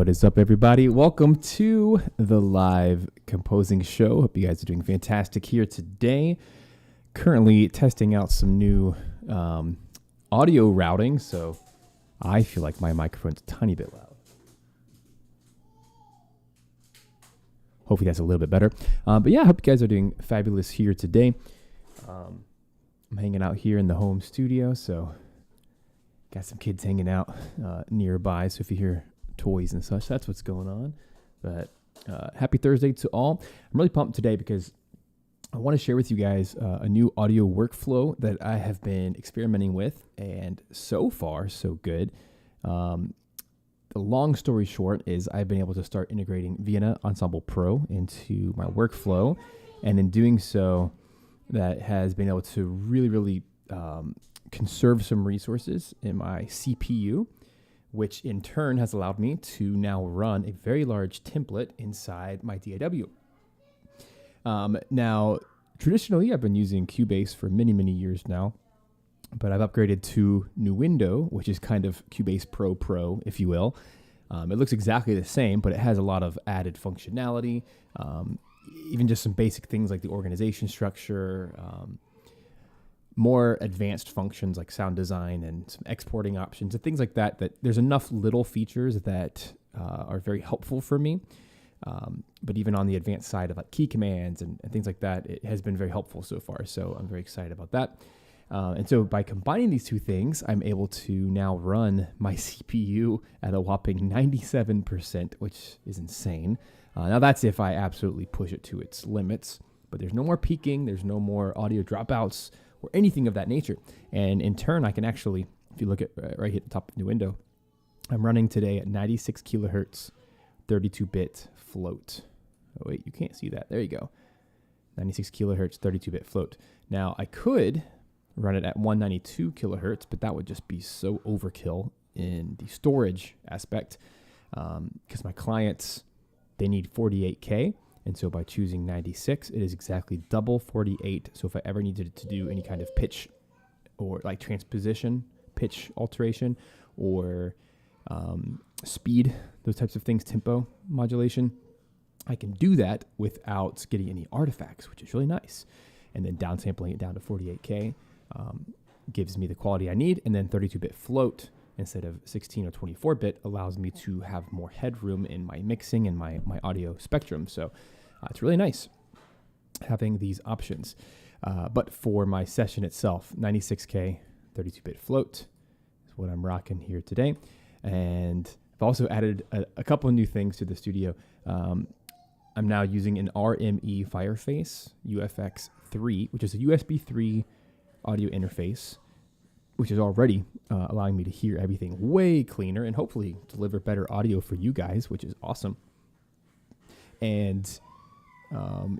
What is up, everybody? Welcome to the live composing show. Hope you guys are doing fantastic here today. Currently testing out some new audio routing, so I feel like my microphone's a tiny bit loud. Hopefully that's a little bit better. But yeah, I hope you guys are doing fabulous here today. I'm hanging out here in the home studio, so got some kids hanging out nearby. So if you hear toys and such, that's what's going on. But happy Thursday to all. I'm really pumped today because I want to share with you guys a new audio workflow that I have been experimenting with, and so far so good. The long story short is I've been able to start integrating Vienna Ensemble Pro into my workflow, and in doing so, that has been able to really conserve some resources in my CPU, which in turn has allowed me to now run a very large template inside my DAW. Now, traditionally, I've been using Cubase for many years now, but I've upgraded to Nuendo, which is kind of Cubase Pro, if you will. It looks exactly the same, but it has a lot of added functionality, even just some basic things like the organization structure, more advanced functions like sound design and some exporting options and things like that, that there's enough little features that are very helpful for me. But even on the advanced side of like key commands and things like that, it has been very helpful so far. So I'm very excited about that. And so by combining these two things, I'm able to now run my CPU at a whopping 97%, which is insane. Now that's if I absolutely push it to its limits, but there's no more peaking. There's no more audio dropouts or anything of that nature. And in turn, I can actually, if you look at right here at the top of Nuendo, I'm running today at 96 kilohertz, 32-bit float. Oh, wait, you can't see that. There you go. 96 kilohertz, 32-bit float. Now, I could run it at 192 kilohertz, but that would just be so overkill in the storage aspect because my clients, they need 48K. And so by choosing 96, it is exactly double 48. So if I ever needed to do any kind of pitch or like transposition, pitch alteration, or speed, those types of things, tempo modulation, I can do that without getting any artifacts, which is really nice. And then downsampling it down to 48K gives me the quality I need. And then 32-bit float instead of 16 or 24-bit allows me to have more headroom in my mixing and my audio spectrum. So it's really nice having these options. But for my session itself, 96K, 32-bit float is what I'm rocking here today. And I've also added a couple of new things to the studio. I'm now using an RME Fireface UFX3, which is a USB 3 audio interface, which is already allowing me to hear everything way cleaner and hopefully deliver better audio for you guys, which is awesome. And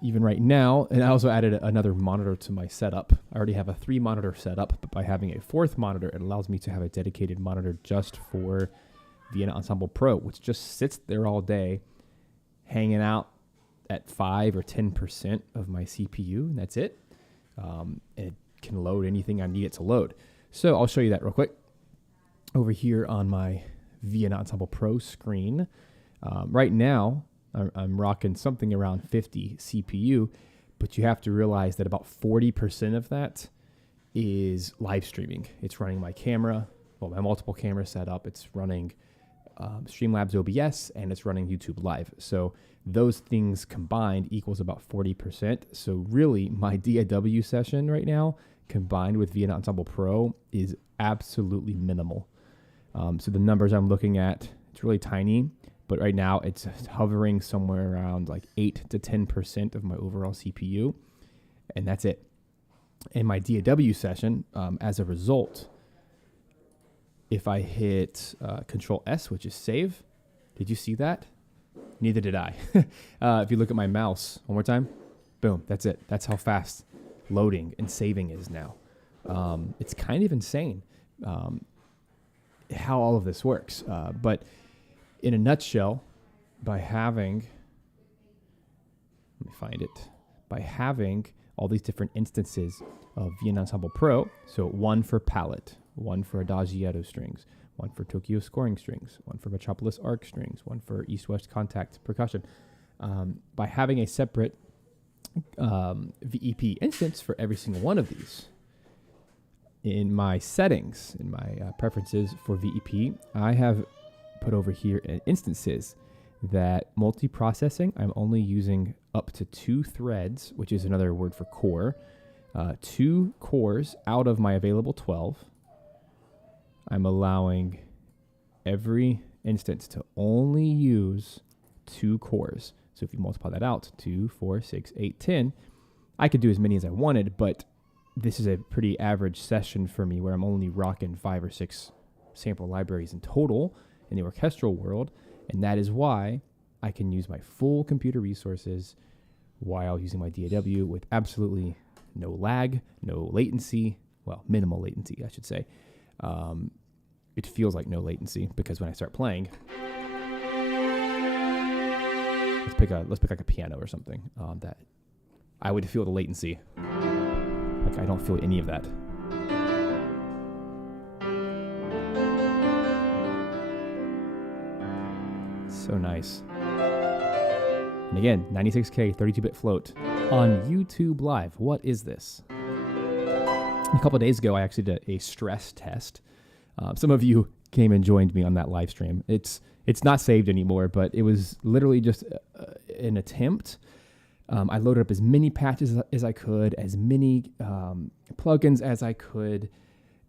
even right now, and I also added another monitor to my setup. I already have a 3-monitor setup, but by having a 4th monitor, it allows me to have a dedicated monitor just for Vienna Ensemble Pro, which just sits there all day, hanging out at 5 or 10% of my CPU, and that's it. And it can load anything I need it to load. So I'll show you that real quick. Over here on my Vienna Ensemble Pro screen, right now I'm rocking something around 50 CPU, but you have to realize that about 40% of that is live streaming. It's running my camera, well, my multiple camera setup. It's running Streamlabs OBS, and it's running YouTube Live. So those things combined equals about 40%. So really, my DAW session right now, combined with Vienna Ensemble Pro, is absolutely minimal. So the numbers I'm looking at, it's really tiny, but right now it's hovering somewhere around like 8 to 10% of my overall CPU, and that's it. In my DAW session, as a result, if I hit Control S, which is save, did you see that? Neither did I. If you look at my mouse one more time, boom, that's it. That's how fast loading and saving is now. It's kind of insane how all of this works. But in a nutshell, by having all these different instances of Vienna Ensemble Pro, so one for palette, one for Adagietto strings, one for Tokyo scoring strings, one for Metropolis arc strings, one for East-West contact percussion. By having a separate VEP instance for every single one of these, in my settings, in my preferences for VEP, I have put over here instances that multiprocessing, I'm only using up to 2 threads, which is another word for core, 2 cores out of my available 12. I'm allowing every instance to only use 2 cores. So if you multiply that out, 2, 4, 6, 8, 10, I could do as many as I wanted, but this is a pretty average session for me where I'm only rocking 5 or 6 sample libraries in total in the orchestral world. And that is why I can use my full computer resources while using my DAW with absolutely no lag, no latency. Well, minimal latency, I should say. It feels like no latency because when I start playing, let's pick like a piano or something that I would feel the latency. Like I don't feel any of that. So nice. And again, 96K 32-bit float on YouTube Live. What is this? A couple of days ago, I actually did a stress test. Some of you came and joined me on that live stream. It's not saved anymore, but it was literally just an attempt. I loaded up as many patches as I could, as many plugins as I could,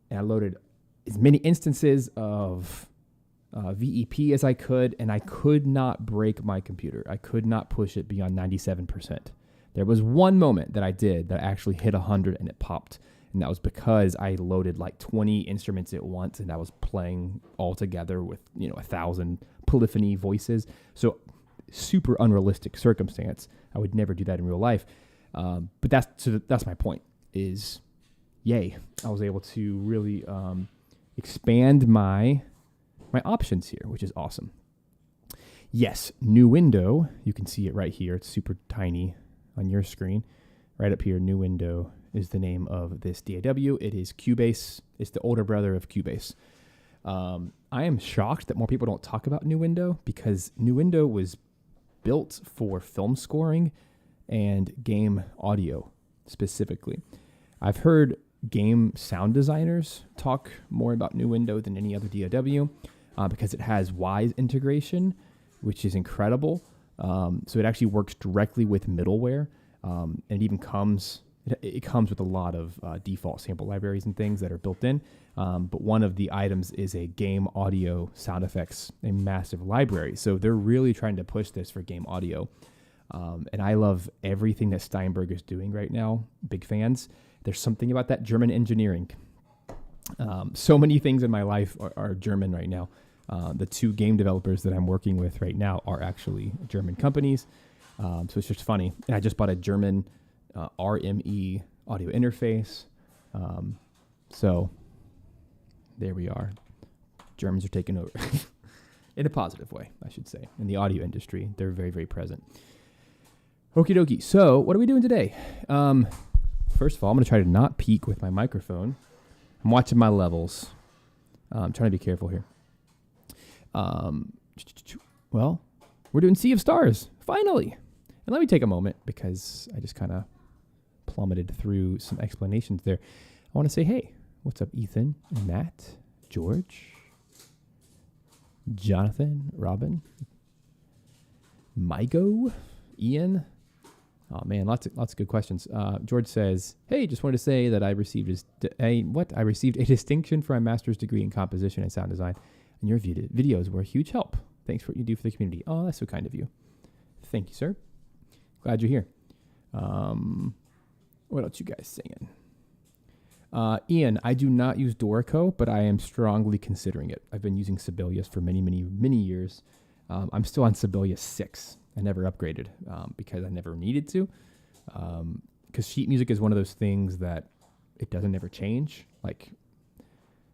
and I loaded as many instances of VEP as I could, and I could not break my computer. I could not push it beyond 97%. There was one moment that I did that actually hit 100 and it popped. And that was because I loaded like 20 instruments at once and I was playing all together with, 1,000 polyphony voices. So super unrealistic circumstance. I would never do that in real life. But that's my point is, yay. I was able to really expand my options here, which is awesome. Yes, Nuendo. You can see it right here. It's super tiny on your screen. Right up here, Nuendo is the name of this DAW. It is Cubase. It's the older brother of Cubase. I am shocked that more people don't talk about Nuendo because Nuendo was built for film scoring and game audio specifically. I've heard game sound designers talk more about Nuendo than any other DAW because it has Wise integration, which is incredible. So it actually works directly with middleware, and it even comes with a lot of default sample libraries and things that are built in. But one of the items is a game audio sound effects, a massive library. So they're really trying to push this for game audio. And I love everything that Steinberg is doing right now. Big fans. There's something about that German engineering. So many things in my life are German right now. The 2 game developers that I'm working with right now are actually German companies. So it's just funny. And I just bought a German RME audio interface. So there we are. Germans are taking over in a positive way, I should say. In the audio industry, they're very, very present. Okie dokie. So what are we doing today? First of all, I'm going to try to not peak with my microphone. I'm watching my levels. I'm trying to be careful here. Well, we're doing Sea of Stars, finally. And let me take a moment because I just kind of plummeted through some explanations there. I want to say, hey, what's up, Ethan, Matt, George, Jonathan, Robin, Mygo, Ian. Oh man, lots of good questions. George says, "Hey, just wanted to say that I received I received a distinction for my master's degree in composition and sound design, and your videos were a huge help. Thanks for what you do for the community." Oh, that's so kind of you. Thank you, sir. Glad you're here. What else you guys singing? Ian, I do not use Dorico, but I am strongly considering it. I've been using Sibelius for many, many, many years. I'm still on Sibelius 6. I never upgraded because I never needed to. Because sheet music is one of those things that it doesn't ever change.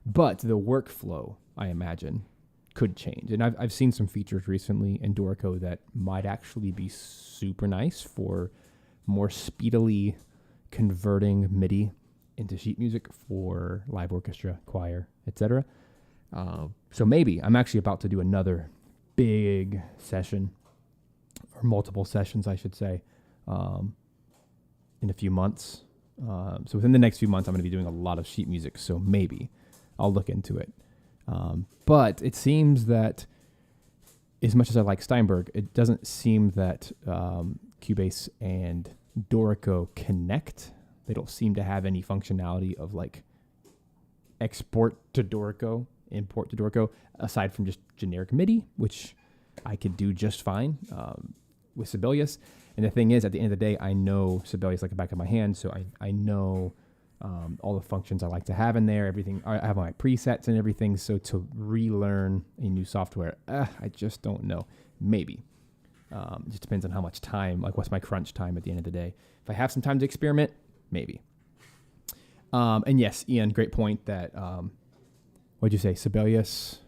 But the workflow, I imagine, could change. And I've seen some features recently in Dorico that might actually be super nice for more speedily converting MIDI into sheet music for live orchestra, choir, etc. So maybe I'm actually about to do another big session, or multiple sessions, I should say, in a few months. So within the next few months, I'm going to be doing a lot of sheet music. So maybe I'll look into it. But it seems that as much as I like Steinberg, it doesn't seem that Cubase and Dorico connect. They don't seem to have any functionality of like export to Dorico, import to Dorico, aside from just generic MIDI, which I could do just fine with Sibelius. And the thing is, at the end of the day, I know Sibelius like the back of my hand, so I know all the functions I like to have in there, everything. I have my presets and everything, so to relearn a new software, I just don't know. Maybe. It just depends on how much time, like what's my crunch time at the end of the day. If I have some time to experiment, maybe. And yes, Ian, great point that, what'd you say, Sibelius?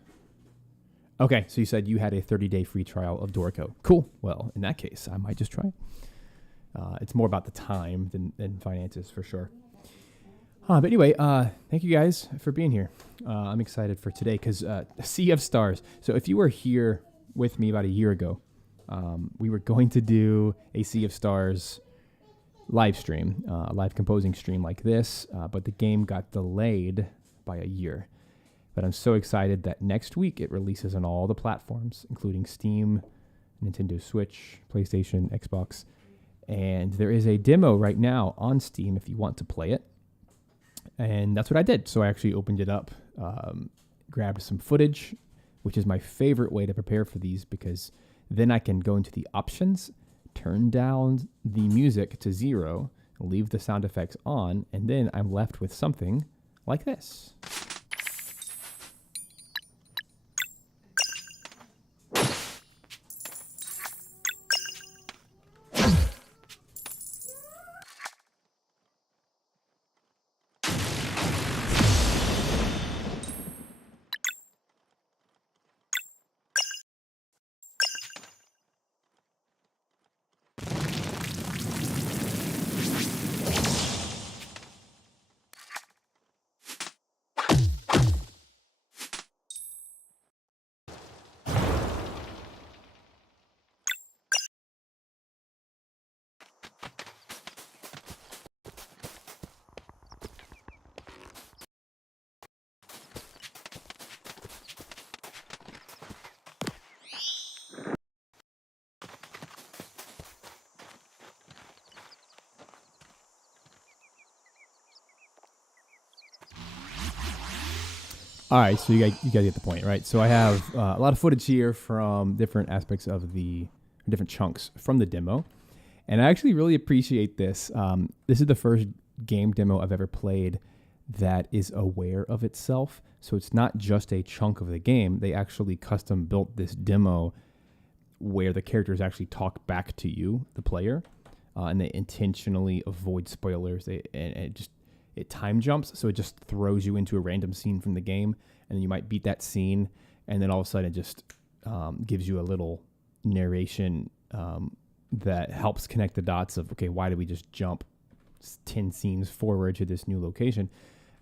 Okay, so you said you had a 30-day free trial of Dorico. Cool. Well, in that case, I might just try it. It's more about the time than finances, for sure. But anyway, thank you guys for being here. I'm excited for today because Sea of Stars. So if you were here with me about a year ago, we were going to do a Sea of Stars live stream, a live composing stream like this, but the game got delayed by a year. But I'm so excited that next week it releases on all the platforms, including Steam, Nintendo Switch, PlayStation, Xbox. And there is a demo right now on Steam if you want to play it. And that's what I did. So I actually opened it up, grabbed some footage, which is my favorite way to prepare for these because then I can go into the options, turn down the music to 0, leave the sound effects on, and then I'm left with something like this. All right, so you guys get the point, right? So I have a lot of footage here from different aspects of different chunks from the demo, and I actually really appreciate this. This is the first game demo I've ever played that is aware of itself. So it's not just a chunk of the game. They actually custom built this demo where the characters actually talk back to you, the player, and they intentionally avoid spoilers. It time jumps, so it just throws you into a random scene from the game, and then you might beat that scene, and then all of a sudden it just gives you a little narration that helps connect the dots of, okay, why did we just jump 10 scenes forward to this new location?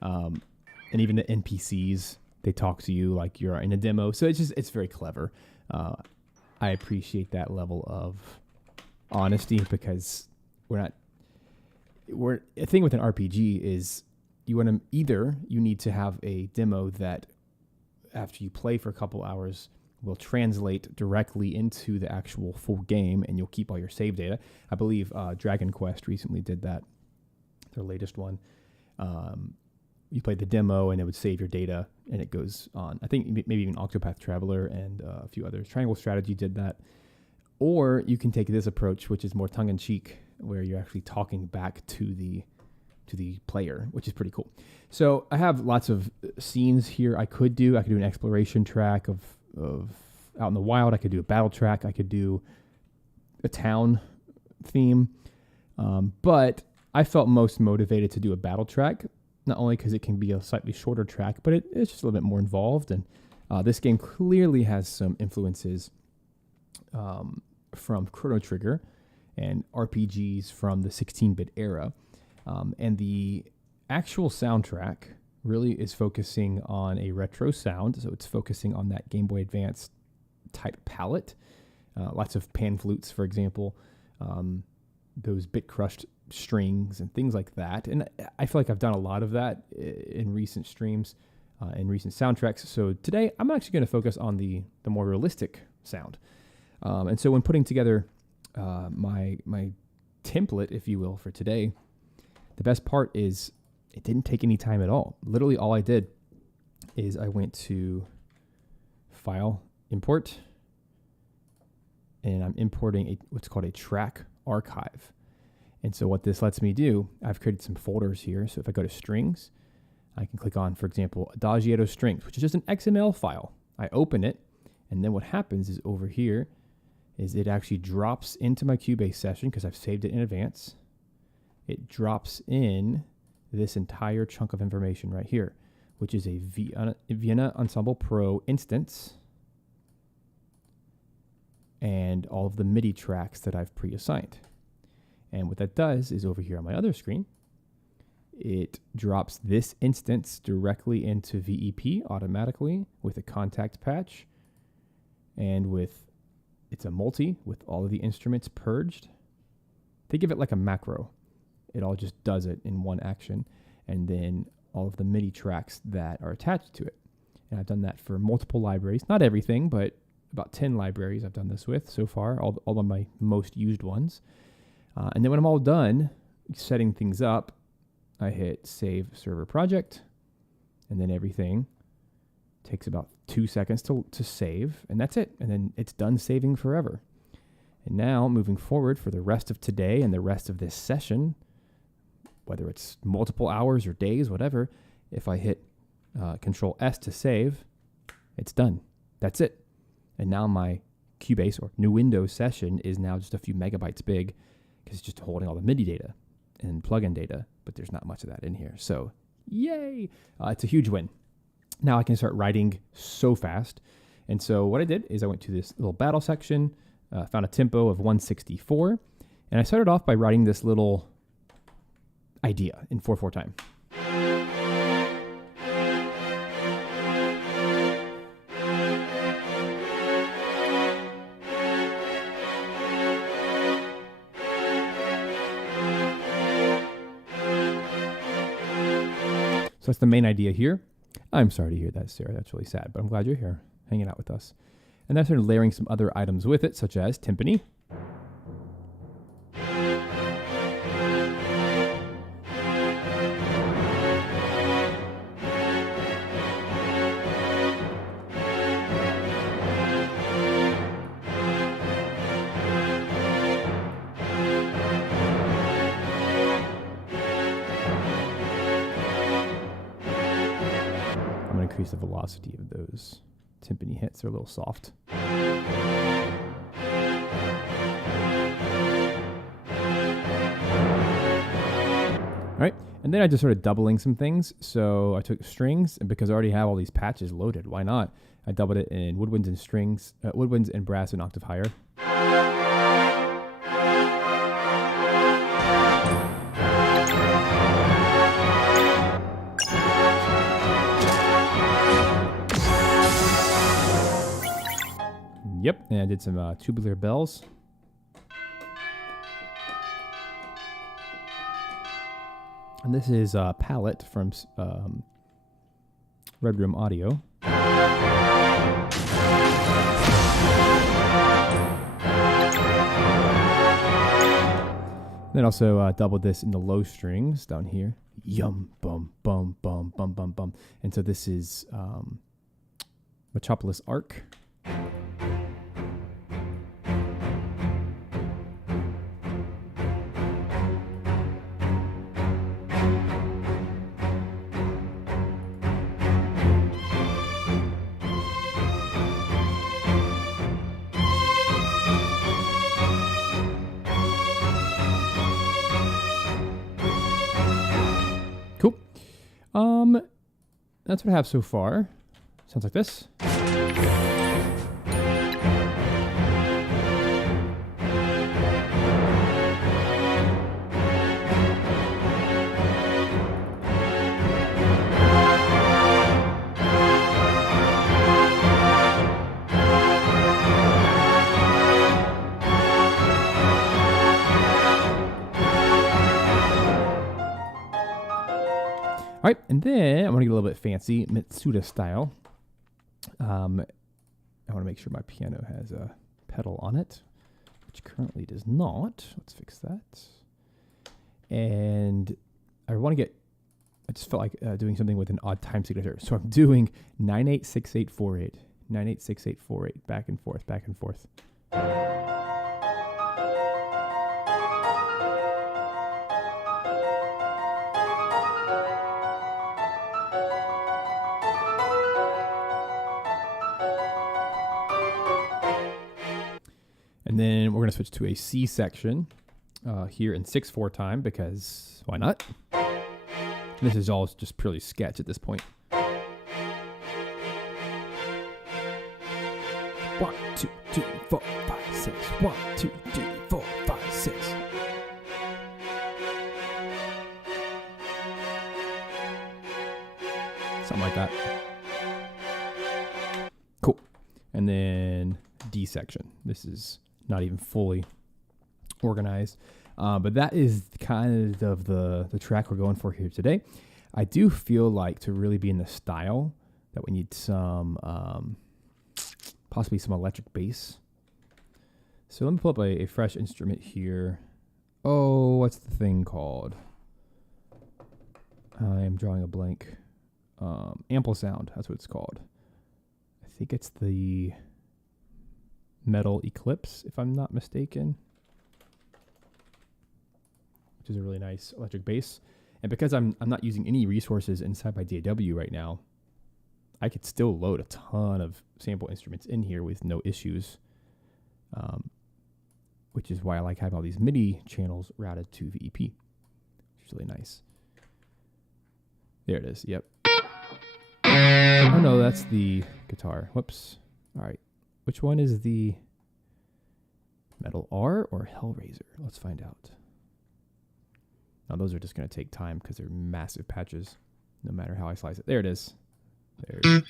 And even the NPCs, they talk to you like you're in a demo, so it's very clever. I appreciate that level of honesty because a thing with an RPG is you need to have a demo that after you play for a couple hours will translate directly into the actual full game, and you'll keep all your save data. I believe Dragon Quest recently did that, their latest one. You played the demo and it would save your data and it goes on. I think maybe even Octopath Traveler and a few others. Triangle Strategy did that. Or you can take this approach, which is more tongue-in-cheek, where you're actually talking back to the player, which is pretty cool. So I have lots of scenes here I could do an exploration track of out in the wild. I could do a battle track. I could do a town theme. But I felt most motivated to do a battle track, not only because it can be a slightly shorter track, but it's just a little bit more involved. And this game clearly has some influences from Chrono Trigger and RPGs from the 16-bit era. And the actual soundtrack really is focusing on a retro sound. So it's focusing on that Game Boy Advance type palette. Lots of pan flutes, for example, those bit crushed strings and things like that. And I feel like I've done a lot of that in recent streams, in recent soundtracks. So today I'm actually going to focus on the more realistic sound. And so when putting together my template, if you will, for today, the best part is it didn't take any time at all. Literally all I did is I went to File, Import, and I'm importing what's called a track archive. And so what this lets me do, I've created some folders here. So if I go to strings, I can click on, for example, Adagietto strings, which is just an XML file. I open it, and then what happens is over here is it actually drops into my Cubase session because I've saved it in advance. It drops in this entire chunk of information right here, which is a Vienna Ensemble Pro instance and all of the MIDI tracks that I've pre-assigned. And what that does is over here on my other screen, it drops this instance directly into VEP automatically with a contact patch and it's a multi with all of the instruments purged. Think of it like a macro. It all just does it in one action, and then all of the MIDI tracks that are attached to it. And I've done that for multiple libraries, not everything, but about 10 libraries I've done this with so far, all of my most used ones. And then when I'm all done setting things up, I hit Save Server Project, and then everything takes about 2 seconds to save, and that's it. And then it's done saving forever. And now, moving forward for the rest of today and the rest of this session, whether it's multiple hours or days, whatever, if I hit Control S to save, it's done. That's it. And now my Cubase or Nuendo session is now just a few megabytes big because it's just holding all the MIDI data and plugin data, but there's not much of that in here. So yay! It's a huge win. Now I can start writing so fast. And so what I did is I went to this little battle section, found a tempo of 164, and I started off by writing this little idea in 4/4 time. So that's the main idea here. I'm sorry to hear that, Sarah. That's really sad, but I'm glad you're here hanging out with us. And then I started layering some other items with it, such as timpani. Increase the velocity of those timpani hits. They're a little soft. All right, and then I just started doubling some things. So I took strings, and because I already have all these patches loaded, why not? I doubled it in woodwinds and strings, woodwinds and brass an octave higher. Yep, and I did some tubular bells. And this is a palette from Red Room Audio. Then also doubled this in the low strings down here. Yum, bum, bum, bum, bum, bum, bum. And so this is Metropolis Arc. Cool. That's what I have so far. Sounds like this. All right, and then I want to get a little bit fancy, Mitsuda style. I want to make sure my piano has a pedal on it, which currently does not. Let's fix that. And I just felt like doing something with an odd time signature. So I'm doing 986848, 986848, back and forth, back and forth. And then we're going to switch to a C section here in 6/4 time, because why not? This is all just purely sketch at this point. 1, 2, 3, 4, 5, 6. 1, 2, 3, 4, 5, 6. Something like that. Cool. And then D section. This is not even fully organized. But that is kind of the track we're going for here today. I do feel like to really be in the style that we need some, possibly some electric bass. So let me pull up a fresh instrument here. Oh, what's the thing called? I am drawing a blank. Ample Sound, that's what it's called. I think it's the Metal Eclipse, if I'm not mistaken. Which is a really nice electric bass. And because I'm not using any resources inside my DAW right now, I could still load a ton of sample instruments in here with no issues. Which is why I like having all these MIDI channels routed to the EP. Which is really nice. There it is, yep. Oh no, that's the guitar. Whoops. All right. Which one is the Metal R or Hellraiser? Let's find out. Now, those are just going to take time because they're massive patches, no matter how I slice it. There it is. There it is.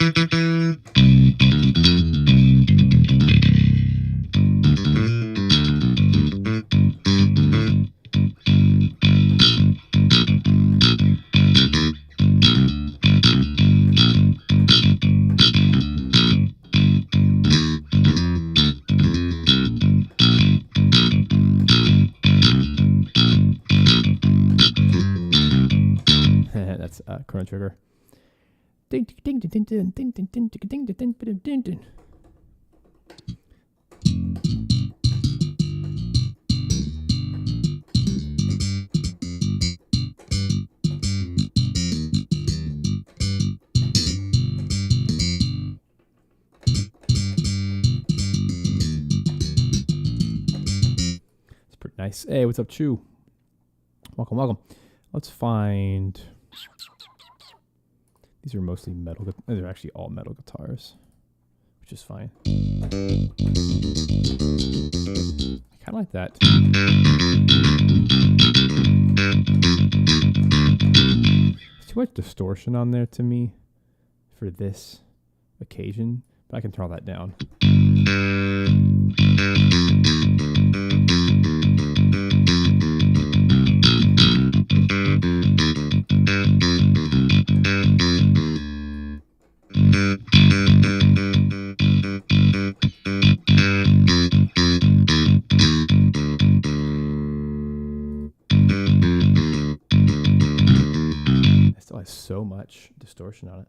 That's Chrono Trigger. Ding ding ding ding ding ding ding ding ding ding ding ding ding. It's pretty nice. Hey, what's up, Chew? Welcome, welcome. Let's find. These are mostly metal. They're actually all metal guitars, which is fine. I kind of like that. There's too much distortion on there to me for this occasion, but I can turn all that down. It still has so much distortion on it.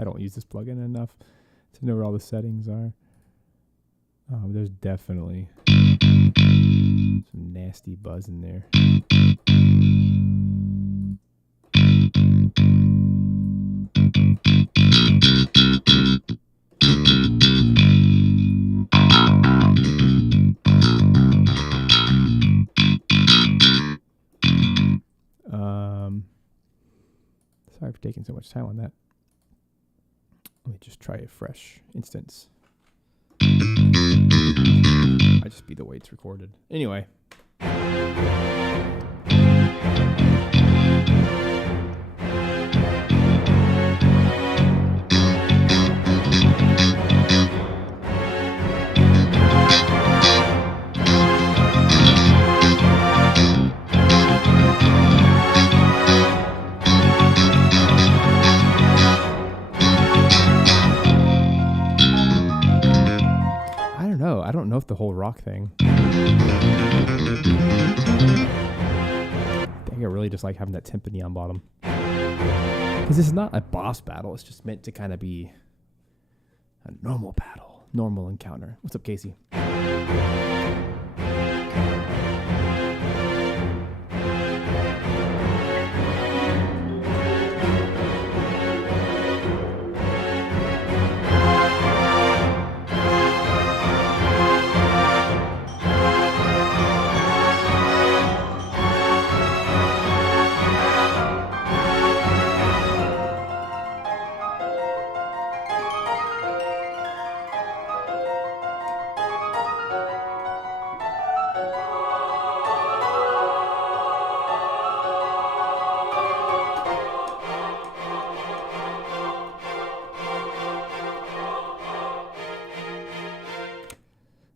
I don't use this plugin enough to know where all the settings are. There's definitely some nasty buzz in there. Sorry for taking so much time on that. Let me just try a fresh instance. Might just be the way it's recorded. Anyway. the whole rock thing. I think I really just like having that timpani on bottom. Because this is not a boss battle. It's just meant to kind of be a normal battle, normal encounter. What's up, Casey?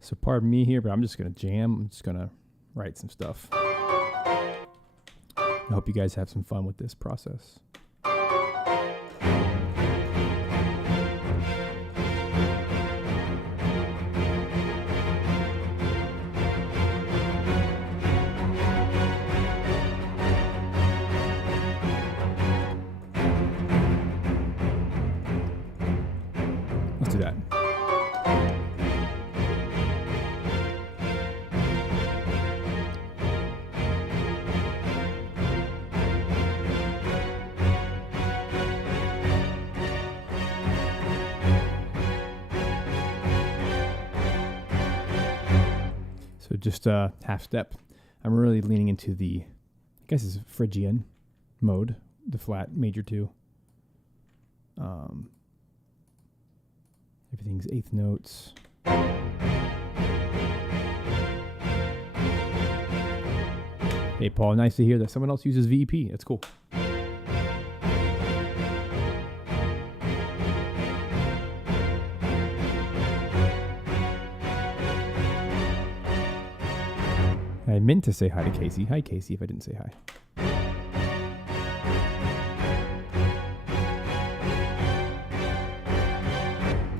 So pardon me here, but I'm just going to jam. I'm just going to write some stuff. I hope you guys have some fun with this process. Let's do that. So just a half step. I'm really leaning into the, I guess it's Phrygian mode, the flat major 2. Everything's eighth notes. Hey, Paul, nice to hear that someone else uses VEP. That's cool. I meant to say hi to Casey. Hi, Casey, if I didn't say hi.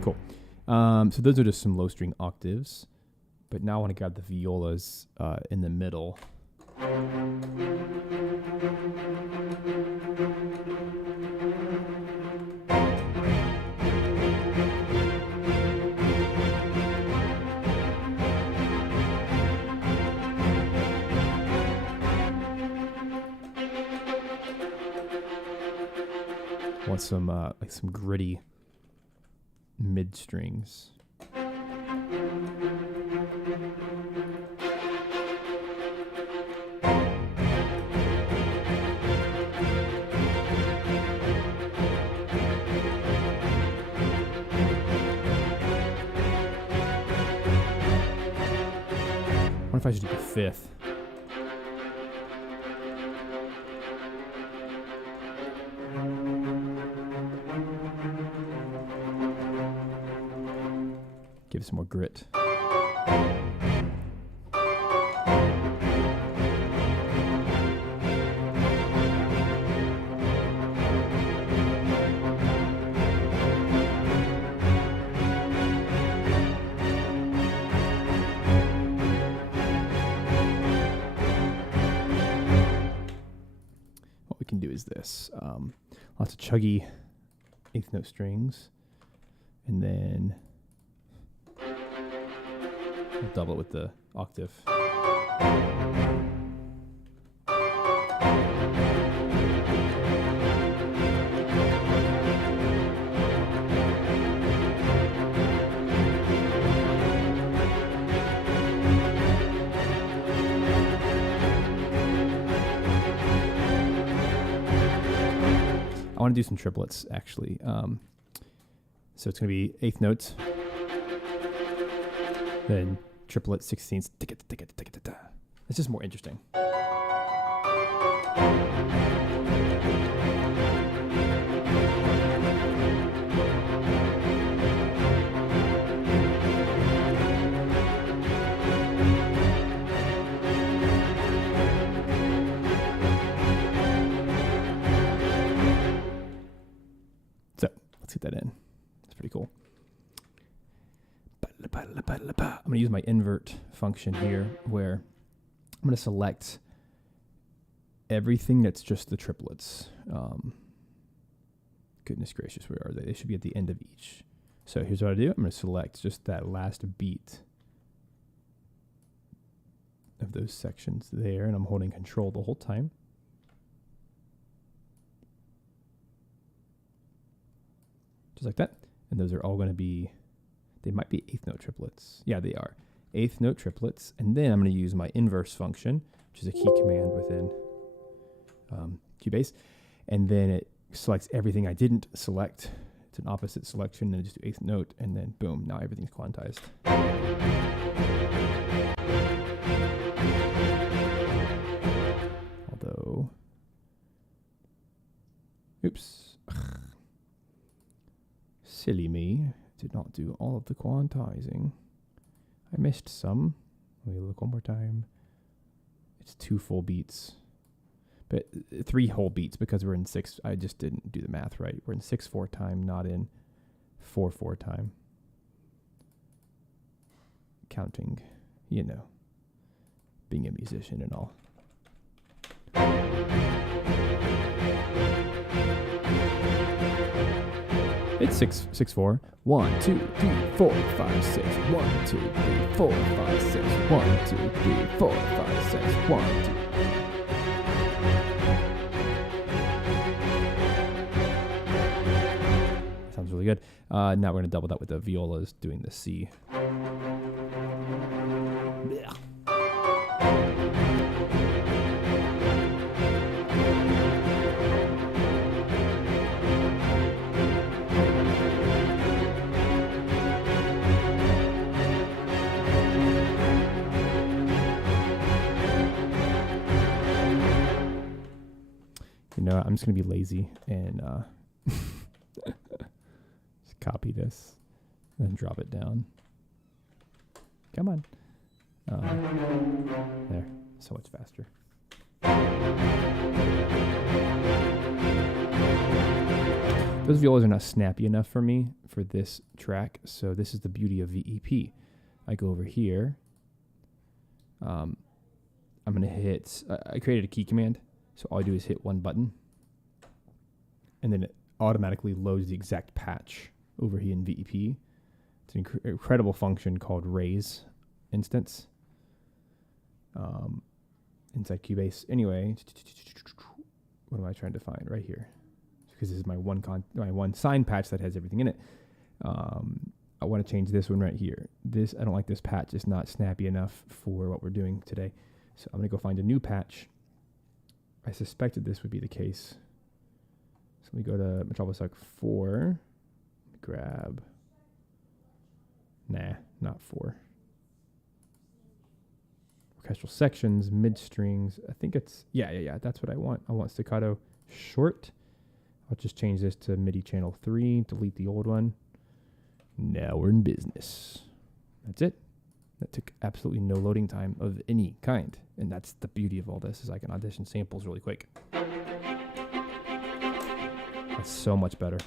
Cool. So those are just some low string octaves. But now I want to grab the violas in the middle. Want some like some gritty mid strings. What if I should do the fifth? Give it some more grit. What we can do is this. Lots of chuggy eighth note strings. And then double it with the octave. I want to do some triplets, actually. So it's going to be eighth notes, then triplet 16ths. It's just more interesting. So let's get that in. That's pretty cool. I'm going to use my invert function here, where I'm going to select everything that's just the triplets. Goodness gracious, where are they? They should be at the end of each. So here's what I do. I'm going to select just that last beat of those sections there, and I'm holding control the whole time. Just like that. And those are all going to be, they might be eighth note triplets. Yeah, they are. Eighth note triplets. And then I'm going to use my inverse function, which is a key command within Cubase. And then it selects everything I didn't select. It's an opposite selection, and I just do eighth note, and then boom, now everything's quantized. Although, oops, silly me, did not do all of the quantizing. I missed some. Let me look one more time. It's 2 full beats. But 3 whole beats because we're in 6. I just didn't do the math right. We're in 6/4 time, not in 4/4 time. Counting, you know, being a musician and all. It's 6/4. 1, 2, 3, 4, 5, 6. 1, 2, 3, 4, 5, 6. 1, 2, 3, 4, 5, 6. 1, 2. Sounds really good. Now we're going to double that with the violas doing the C. Yeah. You know, I'm just going to be lazy and just copy this and then drop it down. Come on. There. So much faster. Those violas are not snappy enough for me for this track, so this is the beauty of VEP. I go over here. I'm going to hit... I created a key command. So all I do is hit one button, and then it automatically loads the exact patch over here in VEP. It's an incredible function called raise instance inside Cubase. Anyway, what am I trying to find? Right here, because this is my one sign patch that has everything in it. I want to change this one right here. I don't like this patch. It's not snappy enough for what we're doing today. So I'm going to go find a new patch. I suspected this would be the case. So let me go to Metropolis 4. Grab. Nah, not 4. Orchestral sections, mid strings. I think it's, yeah. That's what I want. I want staccato short. I'll just change this to MIDI channel 3. Delete the old one. Now we're in business. That's it. That took absolutely no loading time of any kind. And that's the beauty of all this, is I can audition samples really quick. That's so much better.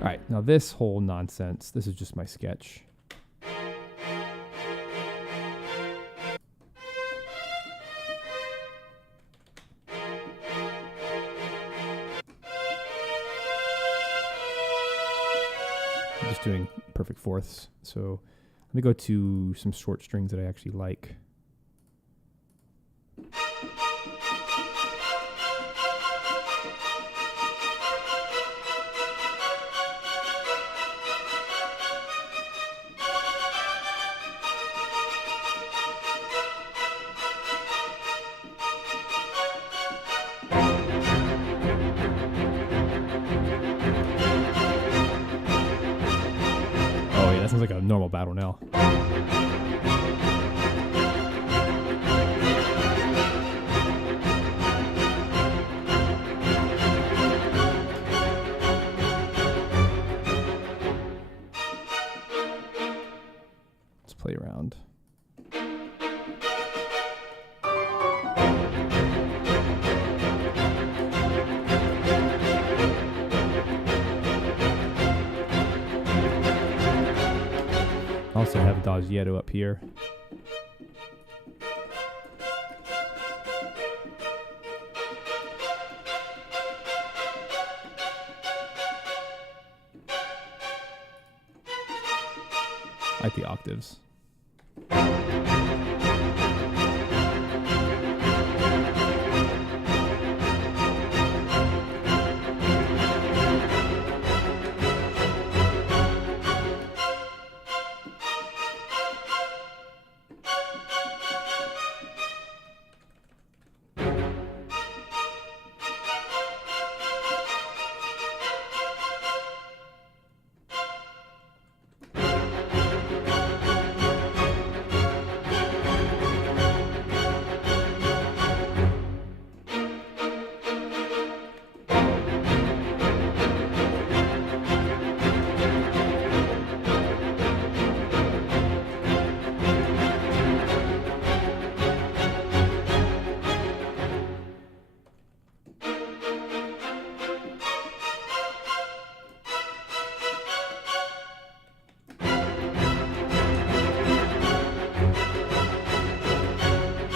All right, now this whole nonsense, this is just my sketch. I'm just doing perfect fourths. So let me go to some short strings that I actually like. That sounds like a normal battle now. arpeggiato up here. I like the octaves.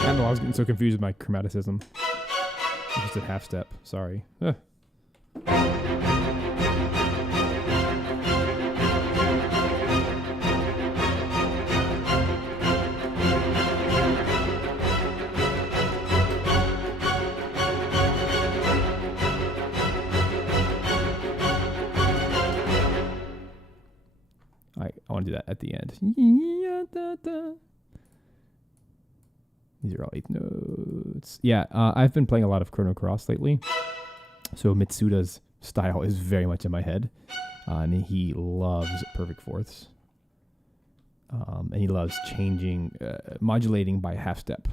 I was getting so confused with my chromaticism. I just did half step. Sorry. Ugh. I want to do that at the end. These are all eighth notes. Yeah, I've been playing a lot of Chrono Cross lately. So Mitsuda's style is very much in my head. And he loves perfect fourths. And he loves changing, modulating by half step.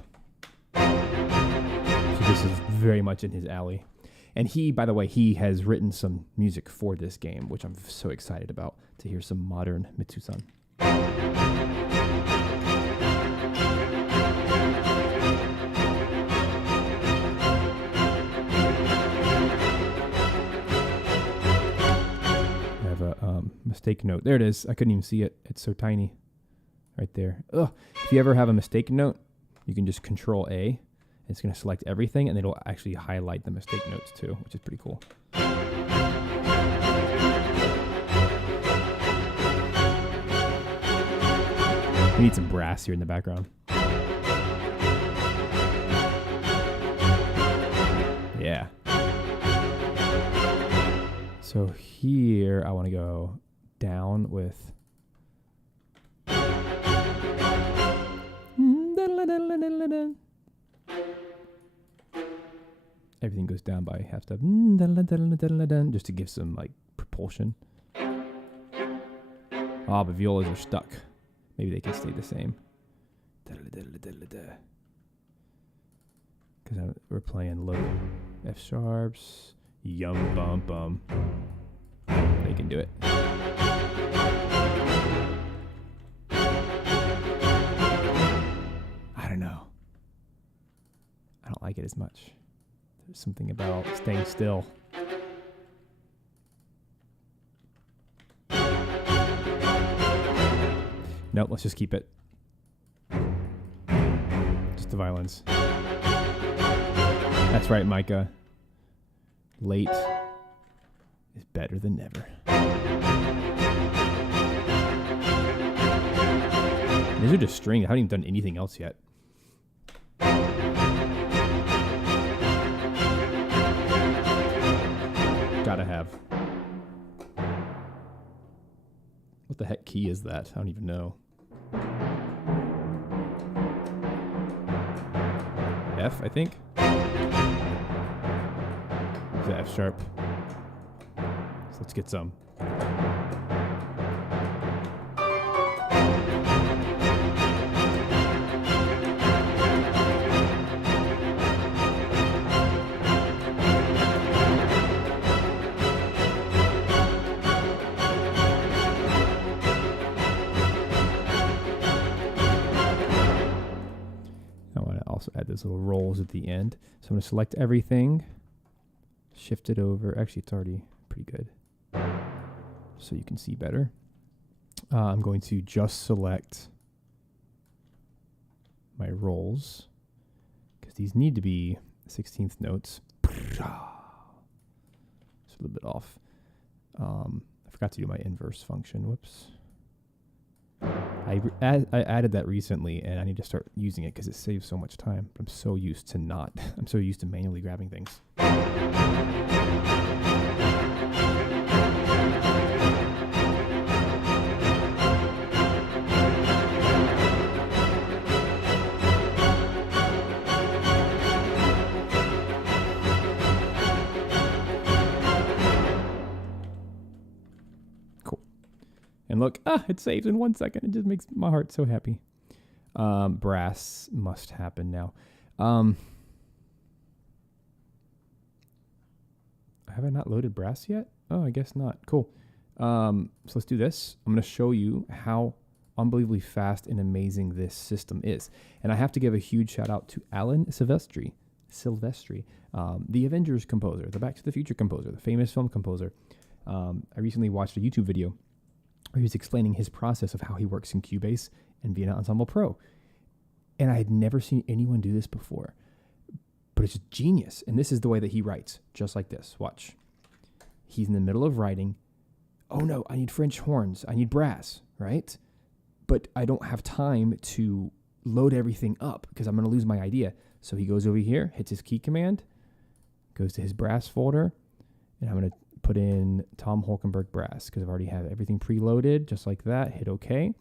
So this is very much in his alley. And he, by the way, he has written some music for this game, which I'm so excited about, to hear some modern Mitsu-san. Mistake note. There it is. I couldn't even see it. It's so tiny. Right there. Ugh. If you ever have a mistake note, you can just Control A. It's going to select everything, and it'll actually highlight the mistake notes too, which is pretty cool. We need some brass here in the background. Yeah. So here I want to go down with everything goes down by half step just to give some like propulsion. Ah, but violas are stuck. Maybe they can stay the same. Because we're playing low F sharps. Yum bum bum. They can do it. I don't know. I don't like it as much. There's something about staying still. Nope, let's just keep it. Just the violins. That's right, Micah. Late is better than never. These are just string. I haven't even done anything else yet. Gotta have. What the heck key is that? I don't even know. F, I think. F sharp. So let's get some. I want to also add those little rolls at the end. So I'm going to select everything. Shift it over. Actually, it's already pretty good. So you can see better. I'm going to just select my rolls, because these need to be 16th notes. It's a little bit off. I forgot to do my inverse function. Whoops. I added that recently, and I need to start using it because it saves so much time. I'm so used to I'm so used to manually grabbing things. And look, it saves in 1 second. It just makes my heart so happy. Brass must happen now. Have I not loaded brass yet? Oh, I guess not. Cool. So let's do this. I'm going to show you how unbelievably fast and amazing this system is. And I have to give a huge shout out to Alan Silvestri, the Avengers composer, the Back to the Future composer, the famous film composer. I recently watched a YouTube video where he was explaining his process of how he works in Cubase and Vienna Ensemble Pro. And I had never seen anyone do this before, but it's just genius. And this is the way that he writes, just like this. Watch. He's in the middle of writing. Oh no, I need French horns. I need brass, right? But I don't have time to load everything up because I'm going to lose my idea. So he goes over here, hits his key command, goes to his brass folder, and I'm going to put in Tom Holkenberg brass because I've already have everything preloaded, just like that. Hit OK.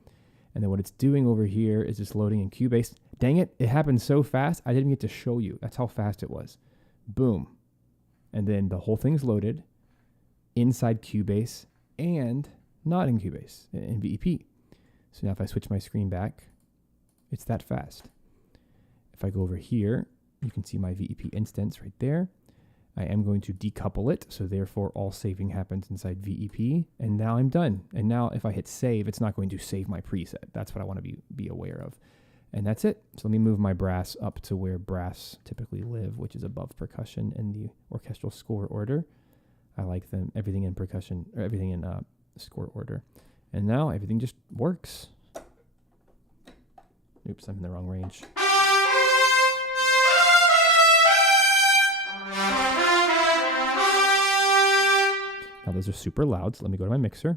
And then what it's doing over here is just loading in Cubase. Dang it, it happened so fast, I didn't get to show you. That's how fast it was. Boom. And then the whole thing's loaded inside Cubase and not in Cubase, in VEP. So now if I switch my screen back, it's that fast. If I go over here, you can see my VEP instance right there. I am going to decouple it, so therefore all saving happens inside VEP, and now I'm done. And now if I hit save, it's not going to save my preset. That's what I want to be aware of. And that's it. So let me move my brass up to where brass typically live, which is above percussion in the orchestral score order. I like them, everything in percussion, or everything in score order. And now everything just works. Oops, I'm in the wrong range. Now those are super loud, so let me go to my mixer.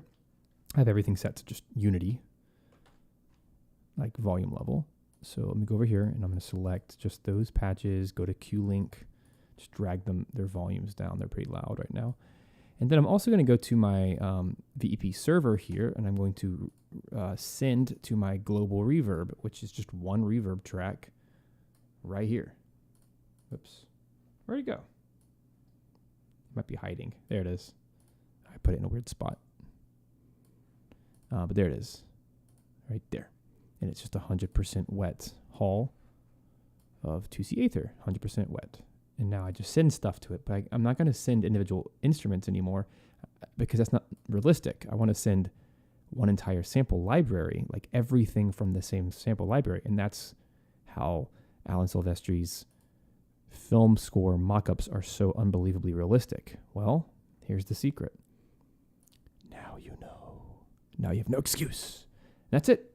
I have everything set to just unity, like volume level. So let me go over here and I'm going to select just those patches, go to Q-Link, just drag their volumes down. They're pretty loud right now. And then I'm also going to go to my VEP server here, and I'm going to send to my global reverb, which is just one reverb track right here. Oops. Where'd it go? It might be hiding. There it is. I put it in a weird spot. But there it is. Right there. And it's just 100% wet Hall of 2C Aether. 100% wet. And now I just send stuff to it. But I'm not going to send individual instruments anymore because that's not realistic. I want to send one entire sample library, like everything from the same sample library. And that's how Alan Silvestri's film score mock-ups are so unbelievably realistic. Well, here's the secret. Now you know. Now you have no excuse. That's it.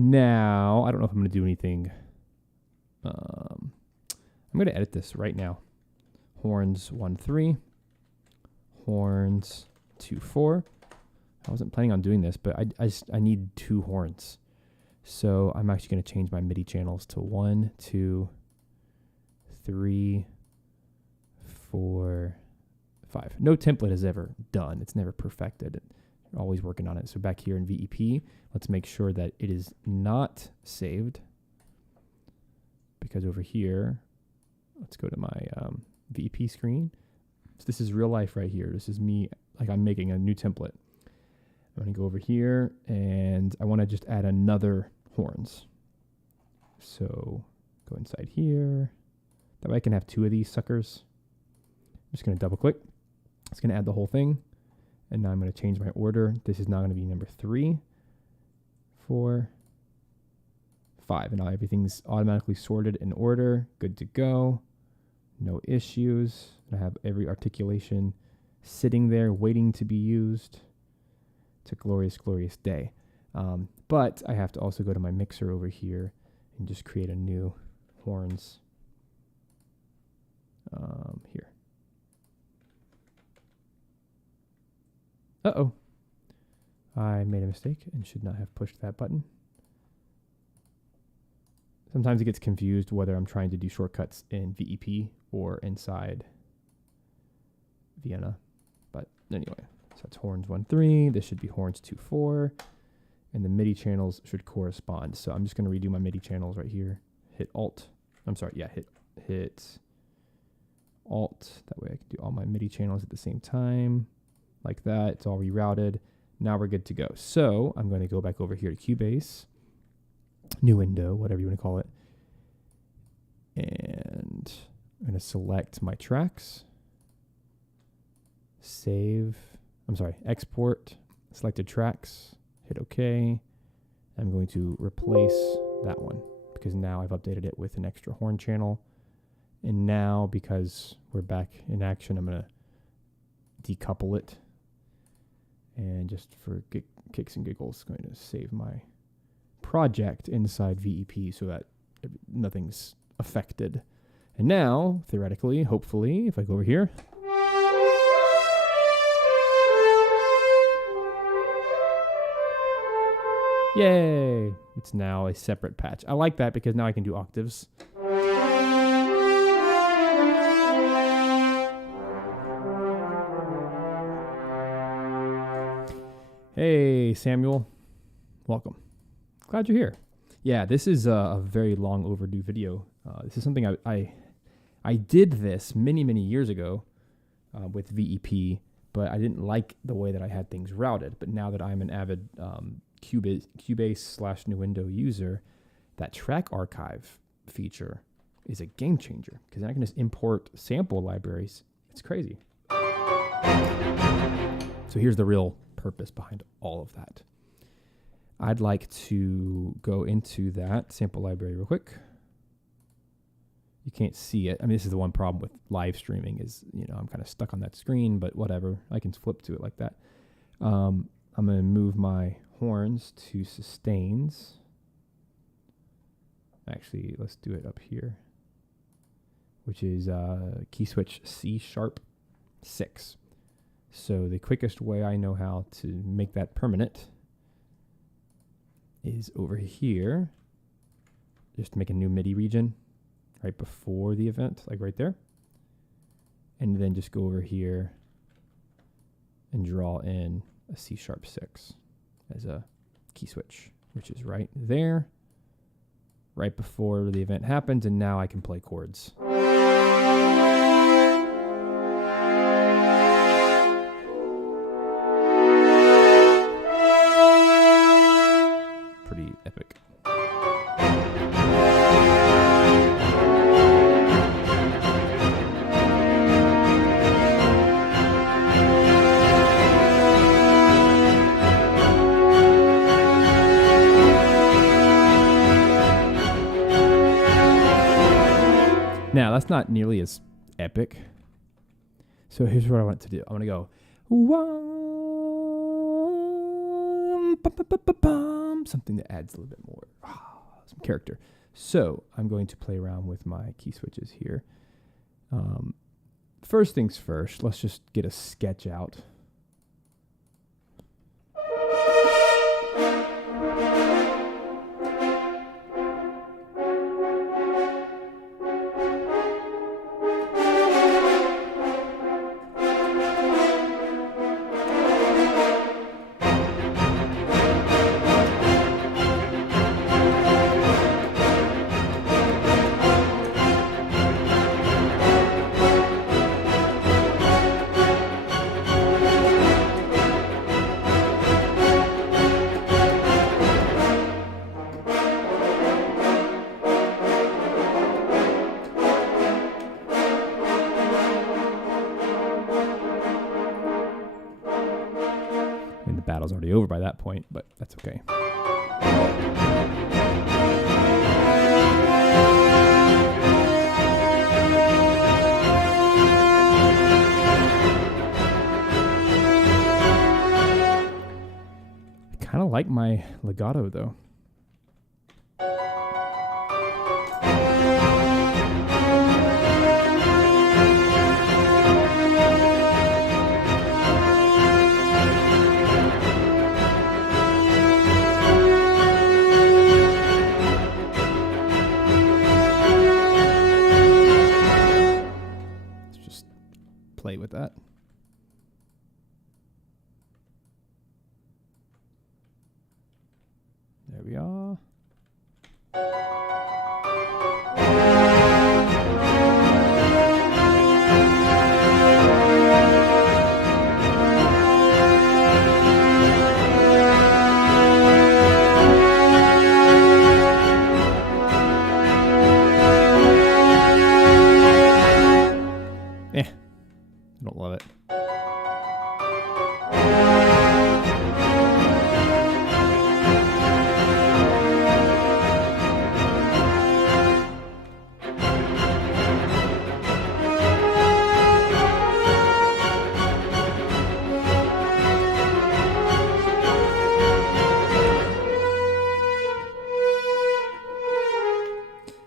Now, I don't know if I'm going to do anything. I'm going to edit this right now. Horns 1-3. Horns 2-4. I wasn't planning on doing this, but I need 2 horns. So I'm actually going to change my MIDI channels to 1, 2, 3, 4, 5. No template is ever done. It's never perfected. Always working on it. So back here in VEP, let's make sure that it is not saved. Because over here, let's go to my VEP screen. So this is real life right here. This is me, like I'm making a new template. I'm going to go over here and I want to just add another horns. So go inside here, That way I can have 2 of these suckers. I'm just going to double click. It's going to add the whole thing. And now I'm going to change my order. This is now going to be number 3, 4, 5. And now everything's automatically sorted in order. Good to go. No issues. I have every articulation sitting there waiting to be used. It's a glorious, glorious day. But I have to also go to my mixer over here and just create a new horns here. Uh-oh. I made a mistake and should not have pushed that button. Sometimes it gets confused whether I'm trying to do shortcuts in VEP or inside Vienna. But anyway, so that's horns 1, 3. This should be horns 2, 4. And the MIDI channels should correspond. So I'm just going to redo my MIDI channels right here. Hit Alt. I'm sorry, yeah, hit Alt. That way I can do all my MIDI channels at the same time. Like that. It's all rerouted. Now we're good to go. So I'm going to go back over here to Cubase, Nuendo, whatever you want to call it. And I'm going to select my tracks. Save. I'm sorry, export selected tracks. Hit OK. I'm going to replace that one because now I've updated it with an extra horn channel. And now, because we're back in action, I'm going to decouple it. And just for kicks and giggles, I'm going to save my project inside VEP so that nothing's affected. And now, theoretically, hopefully, if I go over here, yay! It's now a separate patch. I like that because now I can do octaves. Hey, Samuel. Welcome. Glad you're here. Yeah, this is a very long overdue video. This is something I did this many, many years ago with VEP, but I didn't like the way that I had things routed. But now that I'm an avid Cubase/Nuendo user, that track archive feature is a game changer because I can just import sample libraries. It's crazy. So here's the real purpose behind all of that. I'd like to go into that sample library real quick. You can't see it. I mean, this is the one problem with live streaming is, I'm kind of stuck on that screen, but whatever. I can flip to it like that. I'm going to move my horns to sustains. Actually, let's do it up here, which is key switch C#6. So the quickest way I know how to make that permanent is over here. Just make a new MIDI region right before the event, like right there. And then just go over here and draw in a C#6 as a key switch, which is right there, right before the event happens. And now I can play chords. Pretty epic. Now, that's not nearly as epic. So here's what I want to do. I want to go something that adds a little bit more some character. So I'm going to play around with my key switches here. First things first, let's just get a sketch out. was already over by that point, but that's okay. I kind of like my legato though. Play with that. There we are. I don't love it.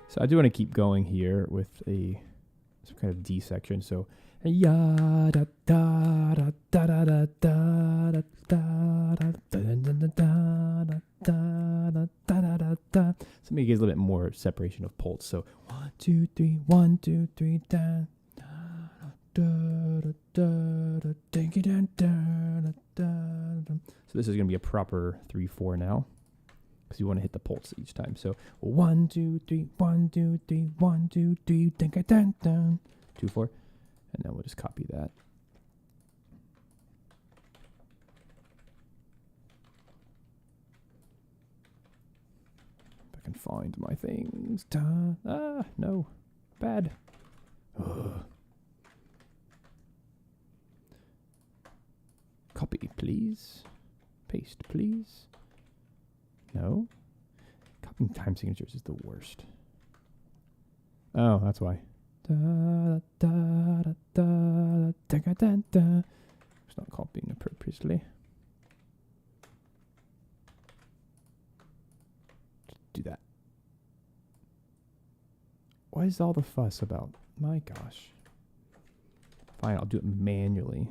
So I do want to keep going here with some kind of D section. So ya da da da da da da da da da da da da. So maybe it gives a little bit more separation of pulse. So 1 2 3 1 2 3 da da da da da da. So this is going to be a proper 3/4 now, because you want to hit the pulse each time. So 1 2 3 1 2 3 1 2 3 dun dun 2 4. And then we'll just copy that. If I can find my things. No. Bad. Ugh. Copy, please. Paste, please. No. Copying time signatures is the worst. Oh, that's why. Da, da, da, da, da, da, da, da. It's not copying appropriately. Just do that. What is all the fuss about? My gosh. Fine, I'll do it manually.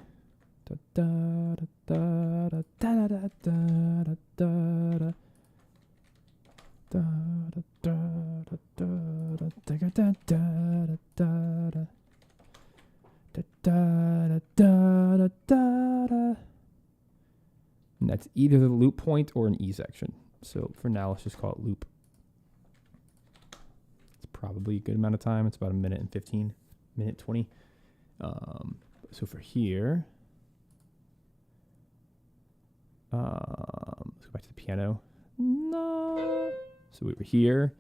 Da, da, da, da, da, da, da, da, da, da. Da da da da da da da da da da da da da da. And that's either the loop point or an E section. So for now, let's just call it loop. It's probably a good amount of time. It's about 1 minute and 15, minute 20. So for here, let's go back to the piano. No. So we were here.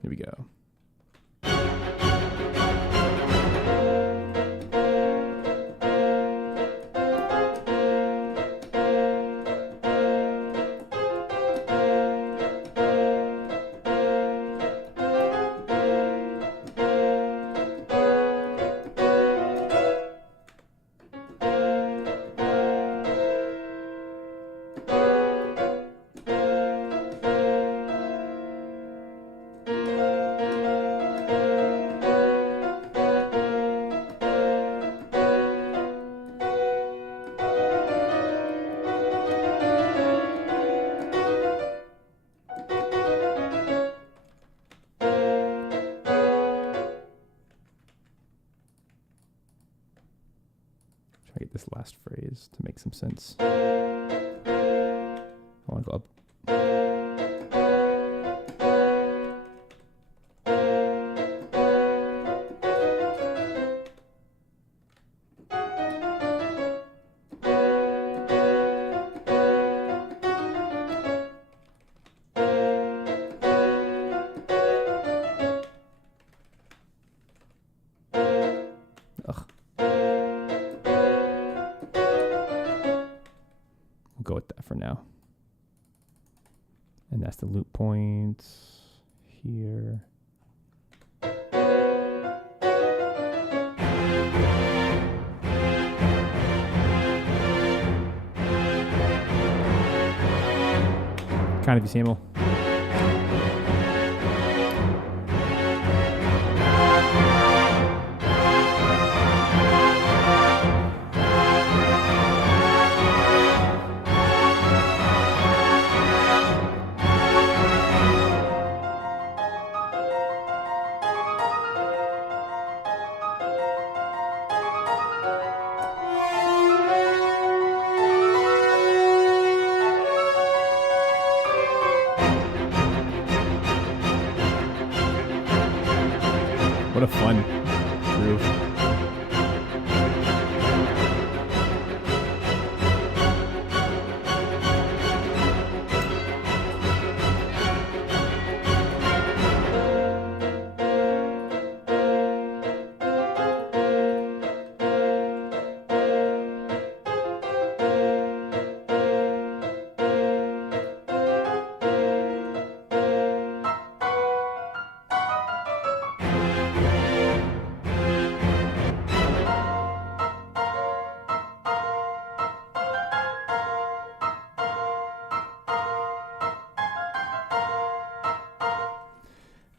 Here we go. this last phrase to make some sense. I want to go up. Go with that for now. And that's the loop point here. Kind of Samuel. What a fun groove.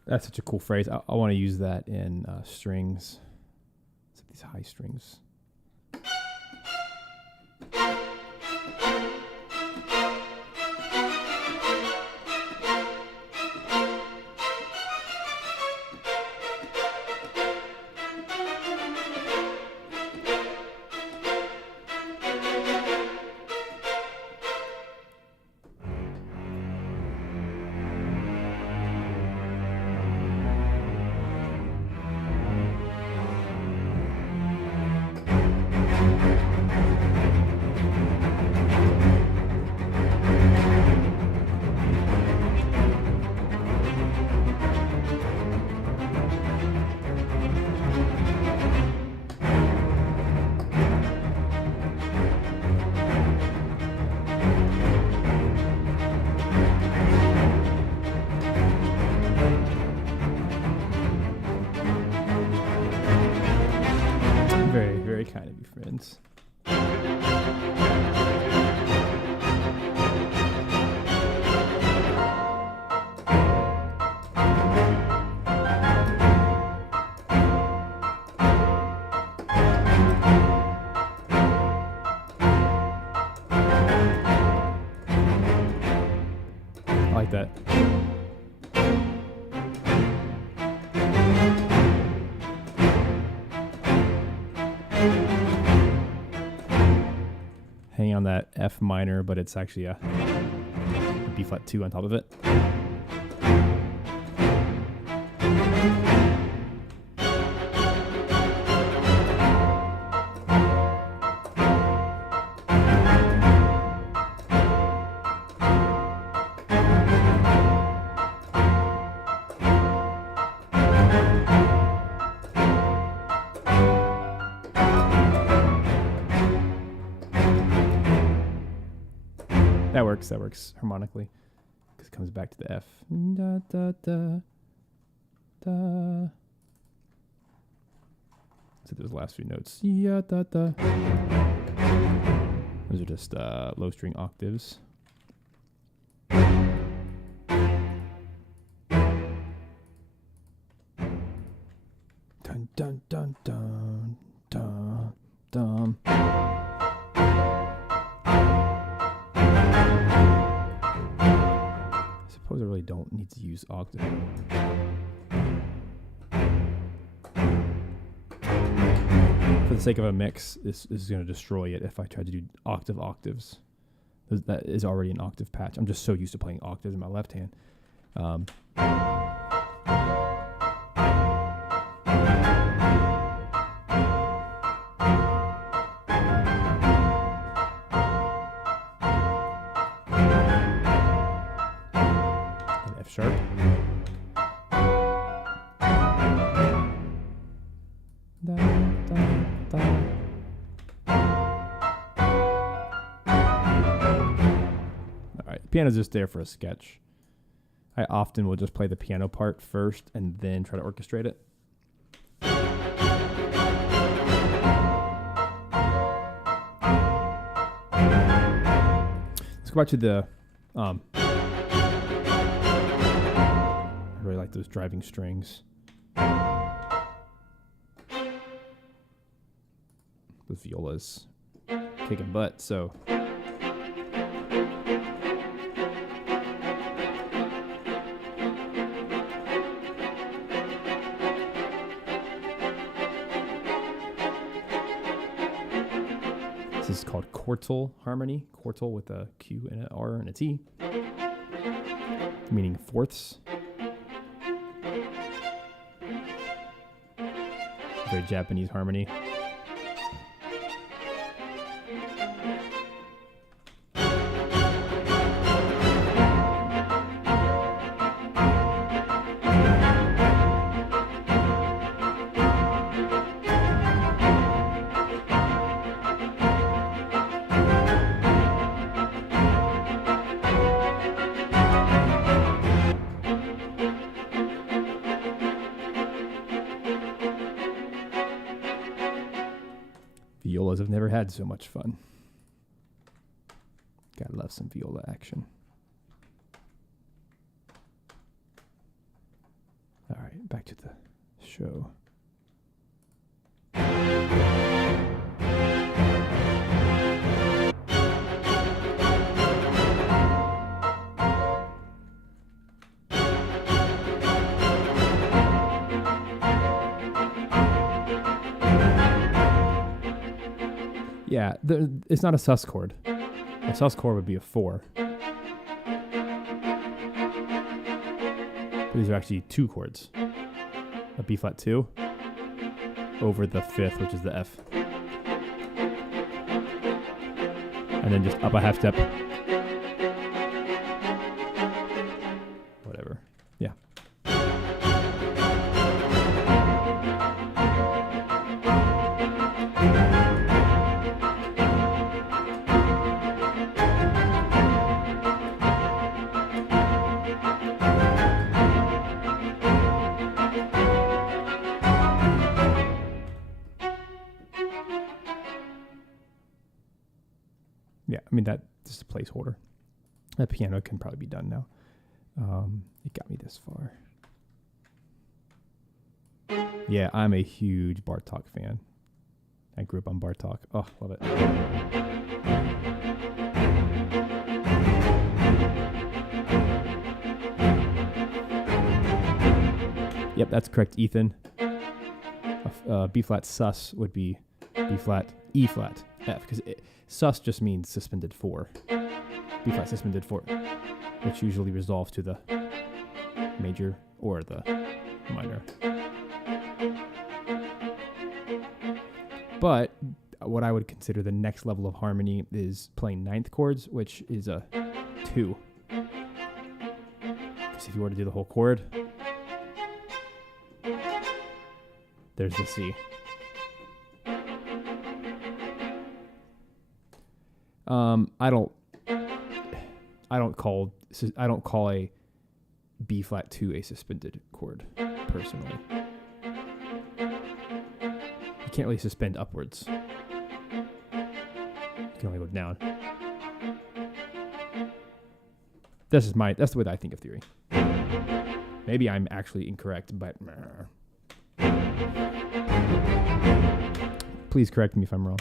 That's such a cool phrase. I want to use that in strings. Some of these high strings. Very, very kind of you, friends. I like that. Hanging on that F minor, but it's actually a B flat 2 on top of it. That works harmonically because it comes back to the F. Da, da, da, da. So those last few notes. Ya, da, da. Those are just low string octaves. Dun dun dun dun dun dun. I really don't need to use octave. I feel For the sake of a mix, this is going to destroy it if I try to do octaves. That is already an octave patch. I'm just so used to playing octaves in my left hand. And F sharp. Da, da, da. Piano's just there for a sketch. I often will just play the piano part first and then try to orchestrate it. Let's go back to the I really like those driving strings. The violas kicking butt, so this is called quartal harmony. Quartal with a Q and an R and a T, meaning fourths. Very Japanese harmony. Violas have never had so much fun. Gotta love some viola action. All right, back to the show. Yeah, it's not a sus chord. A sus chord would be a 4. These are actually 2 chords. A B flat 2 over the 5th, which is the F. And then just up a half step. Whatever. Yeah. Yeah, I mean, that's just a placeholder. That piano can probably be done now. It got me this far. Yeah, I'm a huge Bartók fan. I grew up on Bartók. Oh, love it. Yep, that's correct, Ethan. B flat sus would be B flat, E flat, F, because sus just means suspended 4. B flat suspended 4, which usually resolves to the major or the minor. But what I would consider the next level of harmony is playing 9th chords, which is a 2. Because if you were to do the whole chord, there's the C. I don't call a B flat 2 a suspended chord personally. You can't really suspend upwards. You can only go down. That's the way that I think of theory. Maybe I'm actually incorrect, but please correct me if I'm wrong.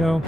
go.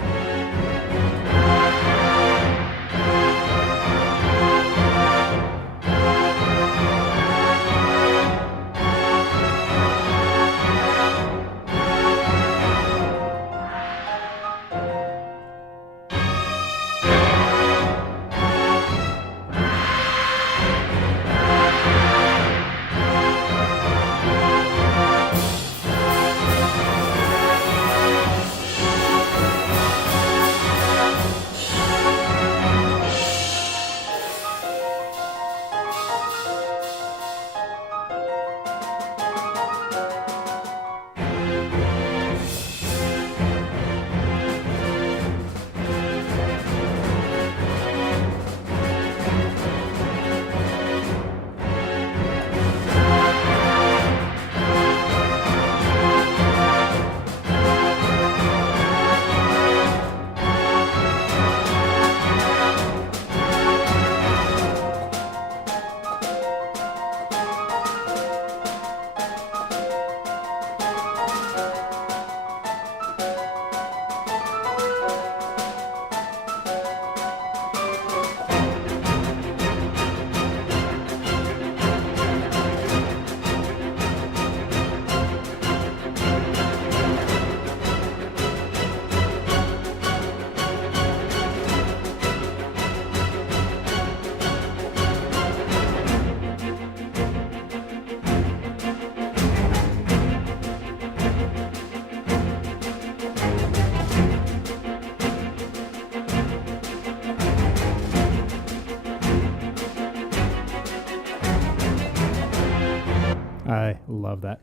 I love that.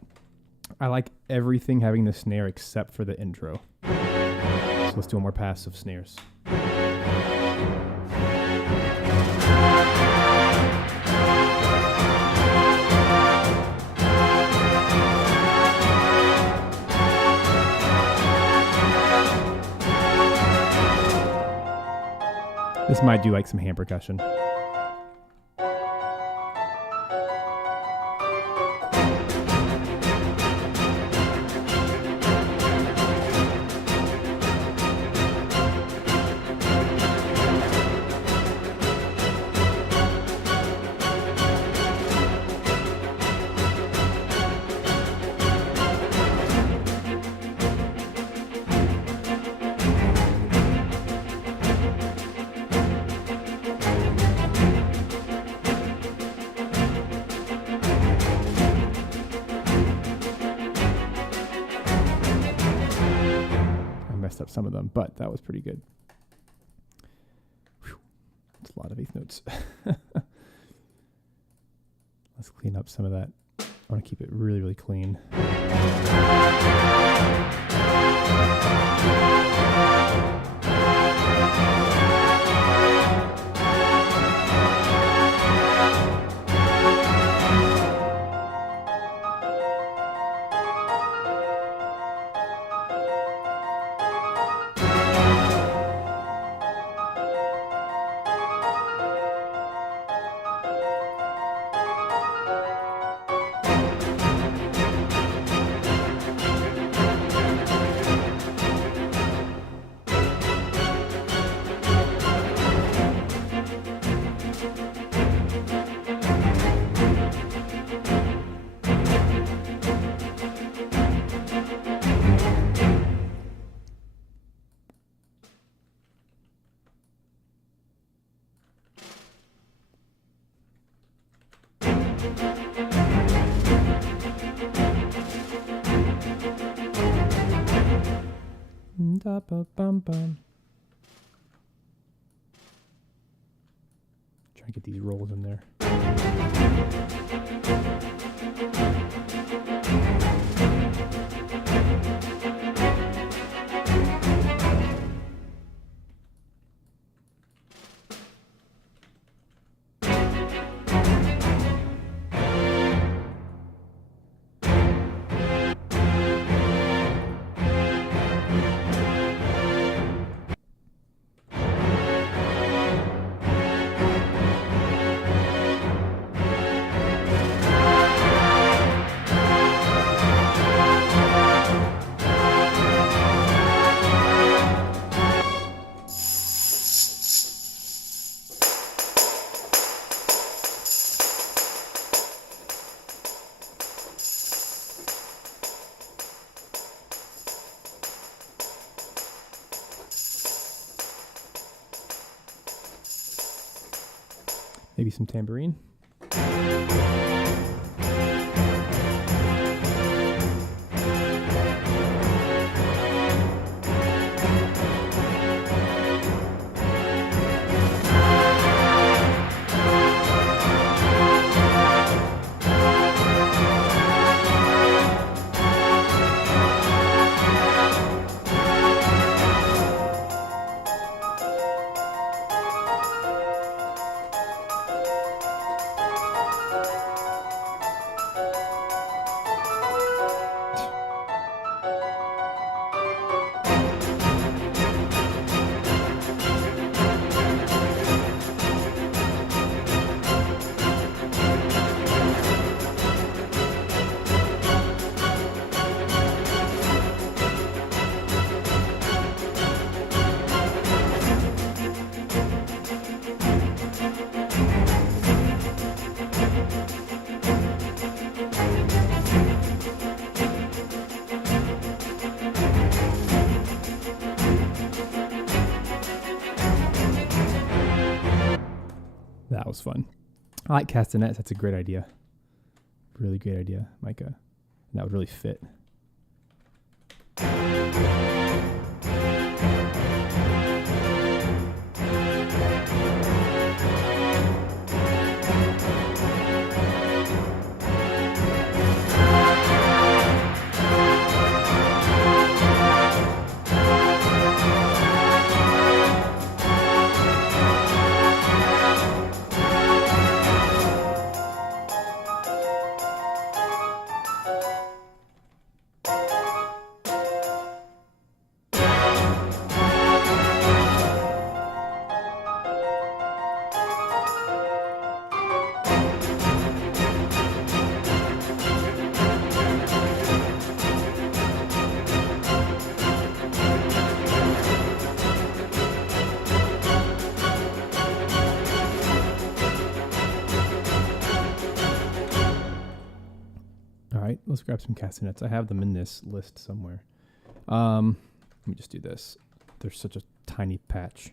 I like everything having the snare except for the intro. So let's do one more pass of snares. This might do like some hand percussion. Up some of them, but that was pretty good. Whew. That's a lot of eighth notes. Let's clean up some of that. I want to keep it really, really clean. Trying to get these rolls in there. Maybe some tambourine. That was fun. I like castanets. That's a great idea. Really great idea, Micah. And that would really fit. All right, let's grab some castanets. I have them in this list somewhere. Let me just do this. There's such a tiny patch.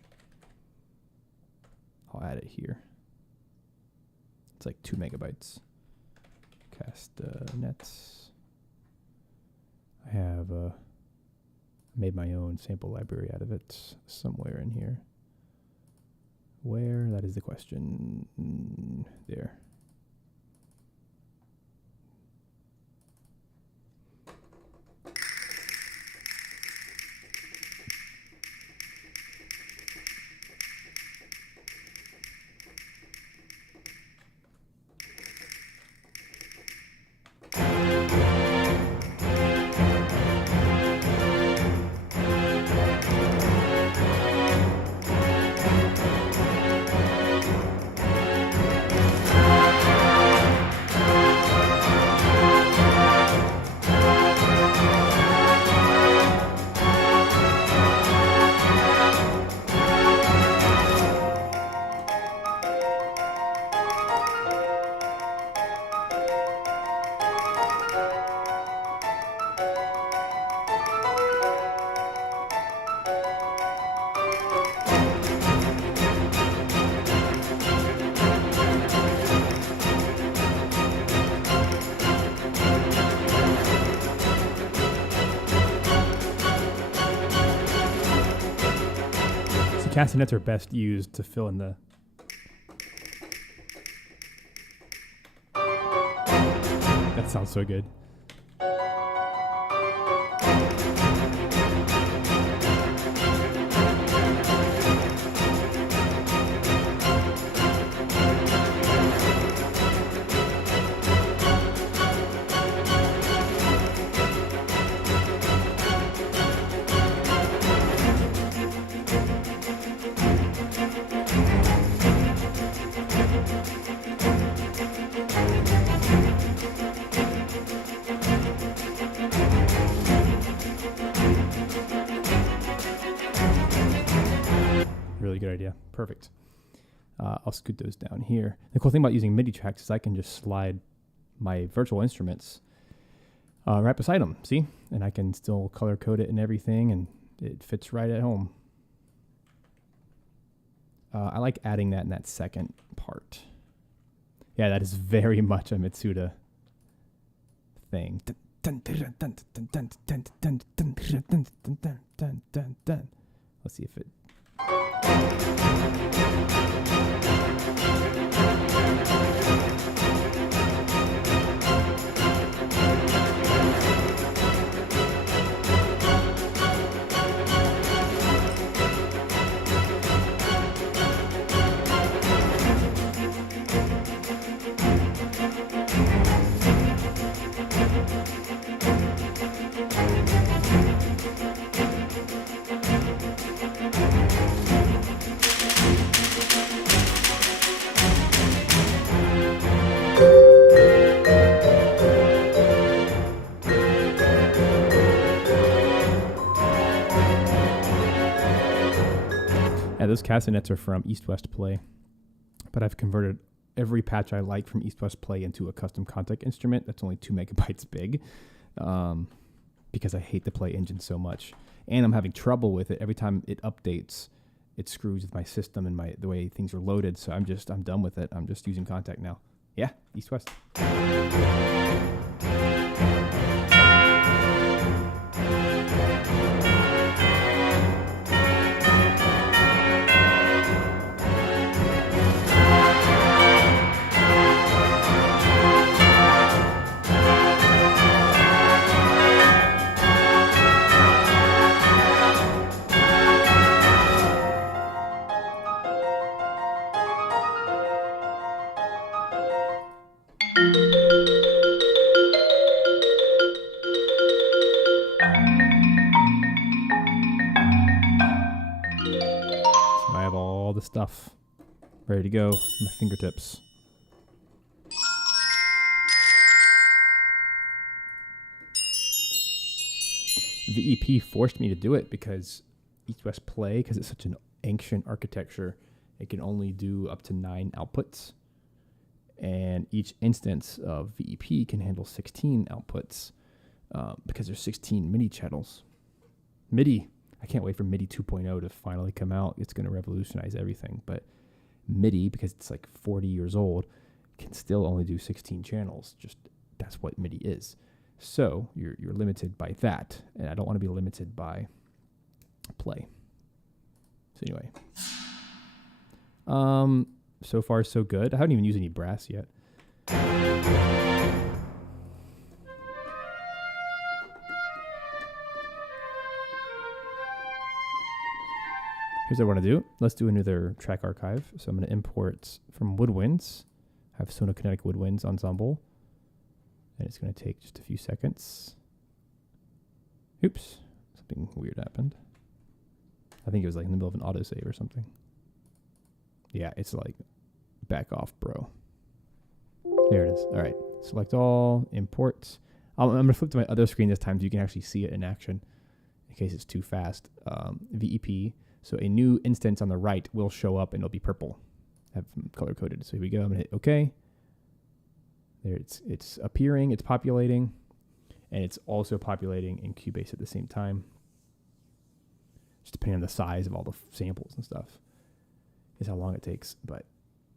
I'll add it here. It's like 2 megabytes. Castanets. I have made my own sample library out of it somewhere in here. Where? That is the question. There. Castanets are best used to fill in the... That sounds so good. Really good idea. Perfect. I'll scoot those down here. The cool thing about using MIDI tracks is I can just slide my virtual instruments right beside them, see? And I can still color code it and everything, and it fits right at home. I like adding that in that second part. Yeah, that is very much a Mitsuda thing. Let's see if it... Yeah, those castanets are from East-West Play, but I've converted every patch I like from East-West Play into a custom Contec instrument that's only 2 megabytes big, because I hate the Play engine so much, and I'm having trouble with it. Every time it updates, it screws with my system and the way things are loaded, so I'm done with it. I'm just using Contec now. Yeah, East-West. The stuff ready to go, my fingertips. VEP forced me to do it because East-West Play, because it's such an ancient architecture, it can only do up to 9 outputs, and each instance of VEP can handle 16 outputs, because there's 16 MIDI channels. MIDI, I can't wait for MIDI 2.0 to finally come out. It's going to revolutionize everything. But MIDI, because it's like 40 years old, can still only do 16 channels. Just that's what MIDI is. So you're limited by that, and I don't want to be limited by Play. So anyway, so far so good. I haven't even used any brass yet. Here's what I want to do. Let's do another track archive. So I'm going to import from Woodwinds. I have Sonokinetic Woodwinds Ensemble. And it's going to take just a few seconds. Oops. Something weird happened. I think it was like in the middle of an autosave or something. Yeah, it's like, back off, bro. There it is. All right. Select all, import. I'm going to flip to my other screen this time so you can actually see it in action in case it's too fast. VEP. So a new instance on the right will show up and it'll be purple. I have color coded. So here we go. I'm going to hit OK. There it's appearing, it's populating, and it's also populating in Cubase at the same time. Just depending on the size of all the samples and stuff is how long it takes. But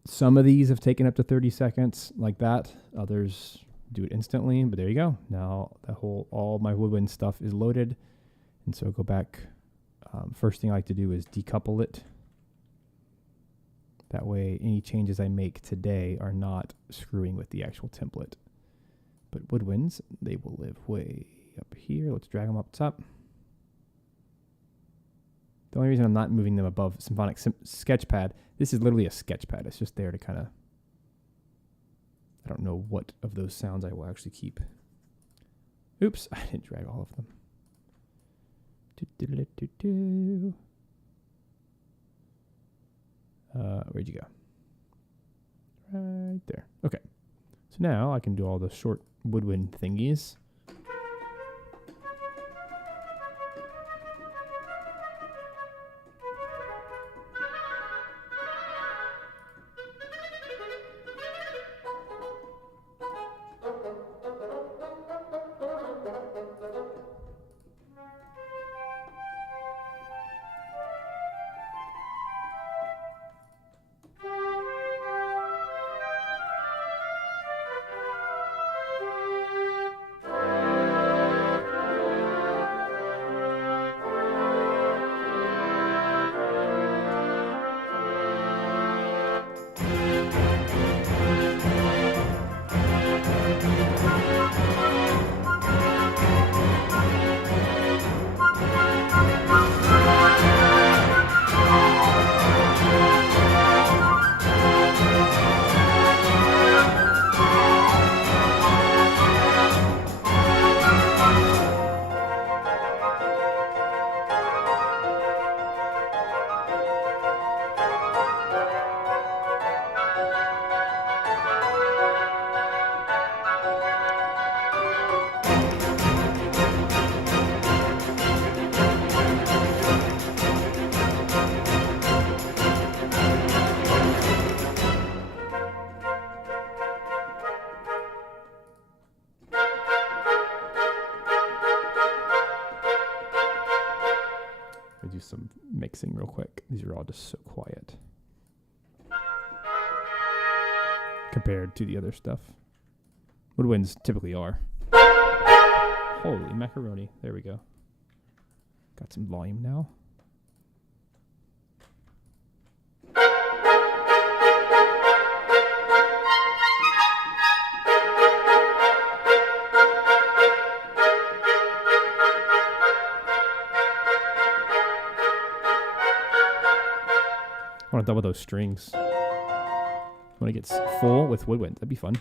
some of these have taken up to 30 seconds like that. Others do it instantly, but there you go. Now all my Woodwind stuff is loaded. And so go back. First thing I like to do is decouple it. That way, any changes I make today are not screwing with the actual template. But Woodwinds, they will live way up here. Let's drag them up top. The only reason I'm not moving them above Symphonic Sketchpad, this is literally a sketchpad. It's just there to kind of, I don't know what of those sounds I will actually keep. Oops, I didn't drag all of them. Where'd you go? Right there. Okay. So now I can do all the short woodwind thingies. some mixing real quick. These are all just so quiet compared to the other stuff. Woodwinds typically are. Holy macaroni. There we go. Got some volume now. I want to double those strings. When it gets full with woodwind, that'd be fun.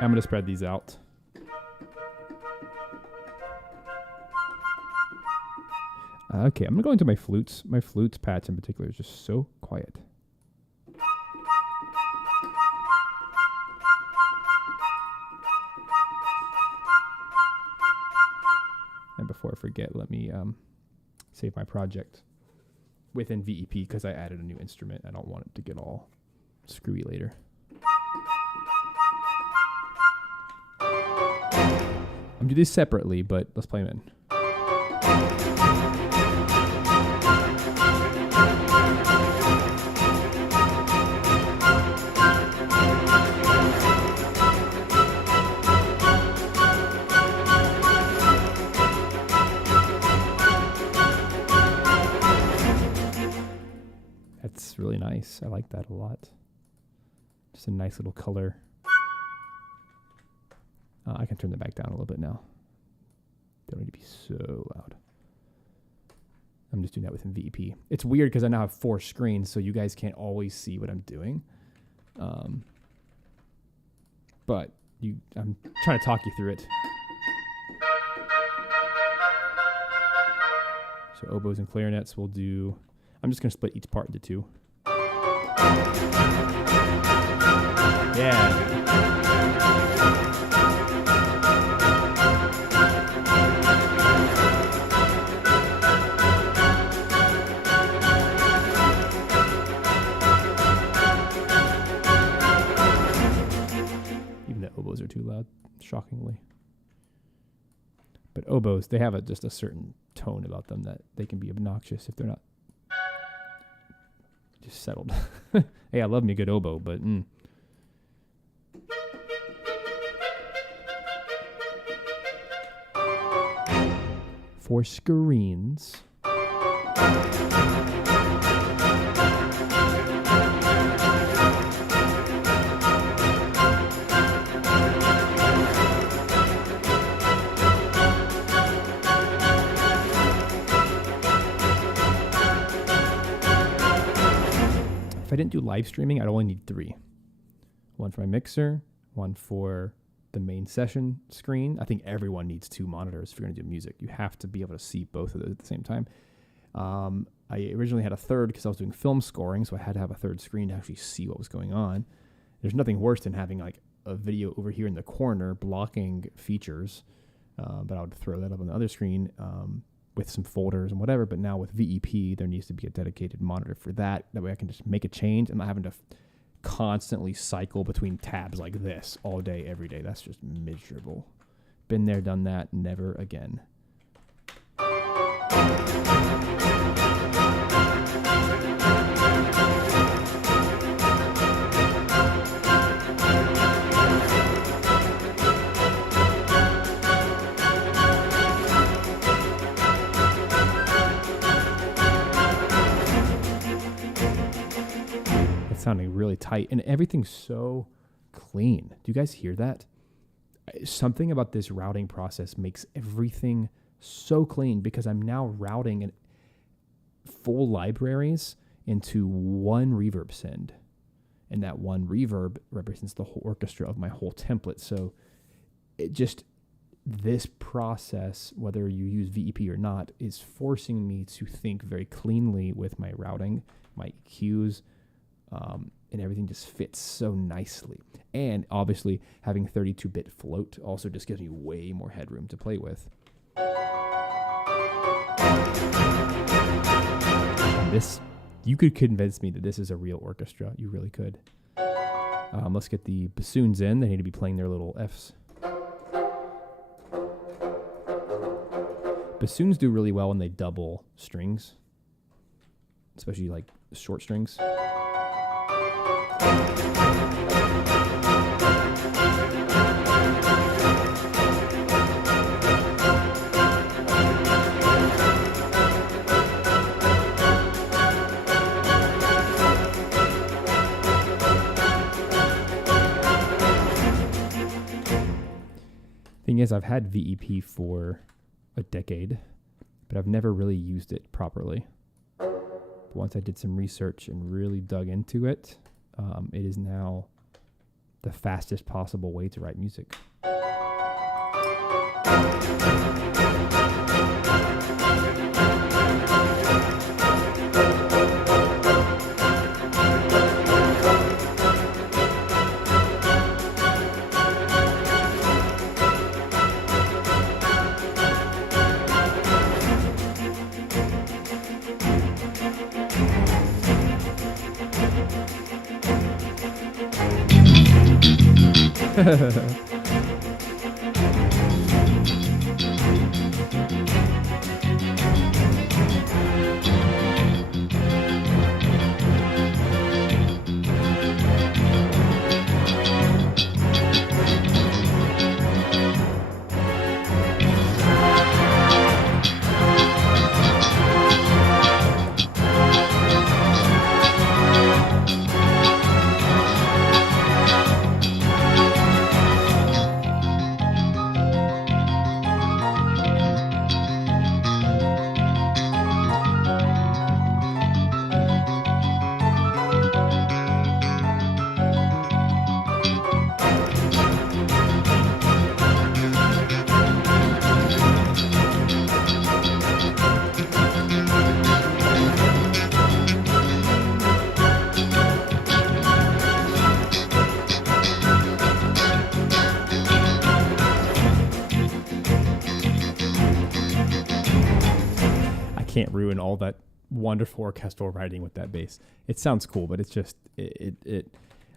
I'm going to spread these out. Okay, I'm going to go into my flutes. My flutes patch in particular is just so quiet. And before I forget, let me save my project within VEP because I added a new instrument. I don't want it to get all screwy later. I'm going to do these separately, but let's play them in. That's really nice. I like that a lot. Just a nice little color. I can turn the back down a little bit now. Don't need to be so loud. I'm just doing that within VEP. It's weird because I now have 4 screens, so you guys can't always see what I'm doing. But I'm trying to talk you through it. So oboes and clarinets will do... I'm just going to split each part into 2. Yeah. Oboes are too loud, shockingly. But oboes, they have just a certain tone about them that they can be obnoxious if they're not just settled. Hey, I love me a good oboe, but for screens. If I didn't do live streaming, I'd only need 3. 1 for my mixer, 1 for the main session screen. I think everyone needs 2 monitors if you're going to do music. You have to be able to see both of those at the same time. I originally had a third because I was doing film scoring, so I had to have a third screen to actually see what was going on. There's nothing worse than having like a video over here in the corner blocking features, but I would throw that up on the other screen with some folders and whatever. But now with VEP, there needs to be a dedicated monitor for that. That way I can just make a change. I'm not having to constantly cycle between tabs like this all day, every day. That's just miserable. Been there, done that, never again. Sounding really tight, and everything's so clean. Do you guys hear that? Something about this routing process makes everything so clean because I'm now routing full libraries into one reverb send. and that one reverb represents the whole orchestra of my whole template. So it just, this process, whether you use VEP or not, is forcing me to think very cleanly with my routing, my EQs, and everything just fits so nicely. And obviously having 32-bit float also just gives me way more headroom to play with. And this, you could convince me that this is a real orchestra. You really could. Let's get the bassoons in. They need to be playing their little Fs. Bassoons do really well when they double strings, especially like short strings. Thing is, I've had VEP for a decade, but I've never really used it properly. But once I did some research and really dug into it, it is now the fastest possible way to write music. Can't ruin all that wonderful orchestral writing with that bass. It sounds cool, but it's just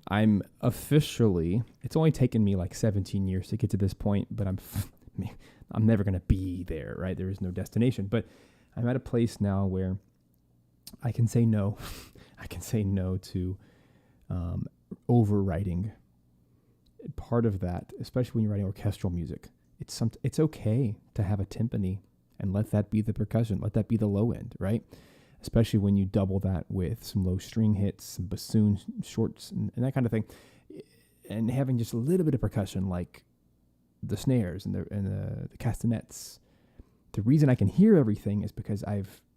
I'm officially, it's only taken me like 17 years to get to this point, but I'm never going to be there, right? There is no destination, but I'm at a place now where I can say no. I can say no to overwriting. Part of that, especially when you're writing orchestral music, it's okay to have a timpani and let that be the percussion. Let that be the low end, right? Especially when you double that with some low string hits, some bassoon shorts, and that kind of thing. And having just a little bit of percussion like the snares and the castanets. The reason I can hear everything is because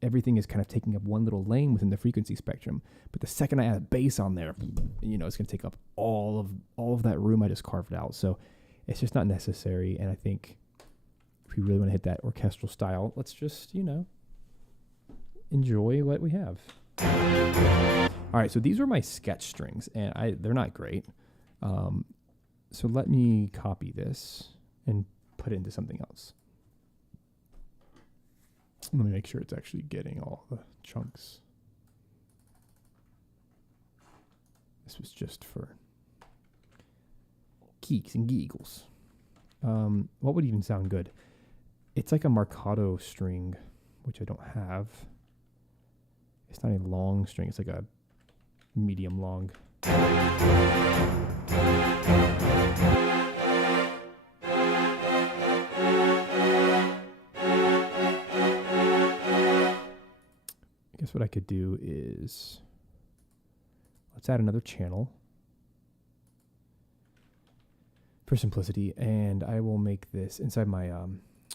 everything is kind of taking up one little lane within the frequency spectrum. But the second I add a bass on there, it's going to take up all of that room I just carved out. So it's just not necessary. And I think if we really want to hit that orchestral style, let's just, enjoy what we have. All right, so these were my sketch strings, and they're not great. So let me copy this and put it into something else. Let me make sure it's actually getting all the chunks. This was just for geeks and giggles. What would even sound good? It's like a marcato string, which I don't have. It's not a long string. It's like a medium long. I guess what I could do is let's add another channel for simplicity, and I will make this inside my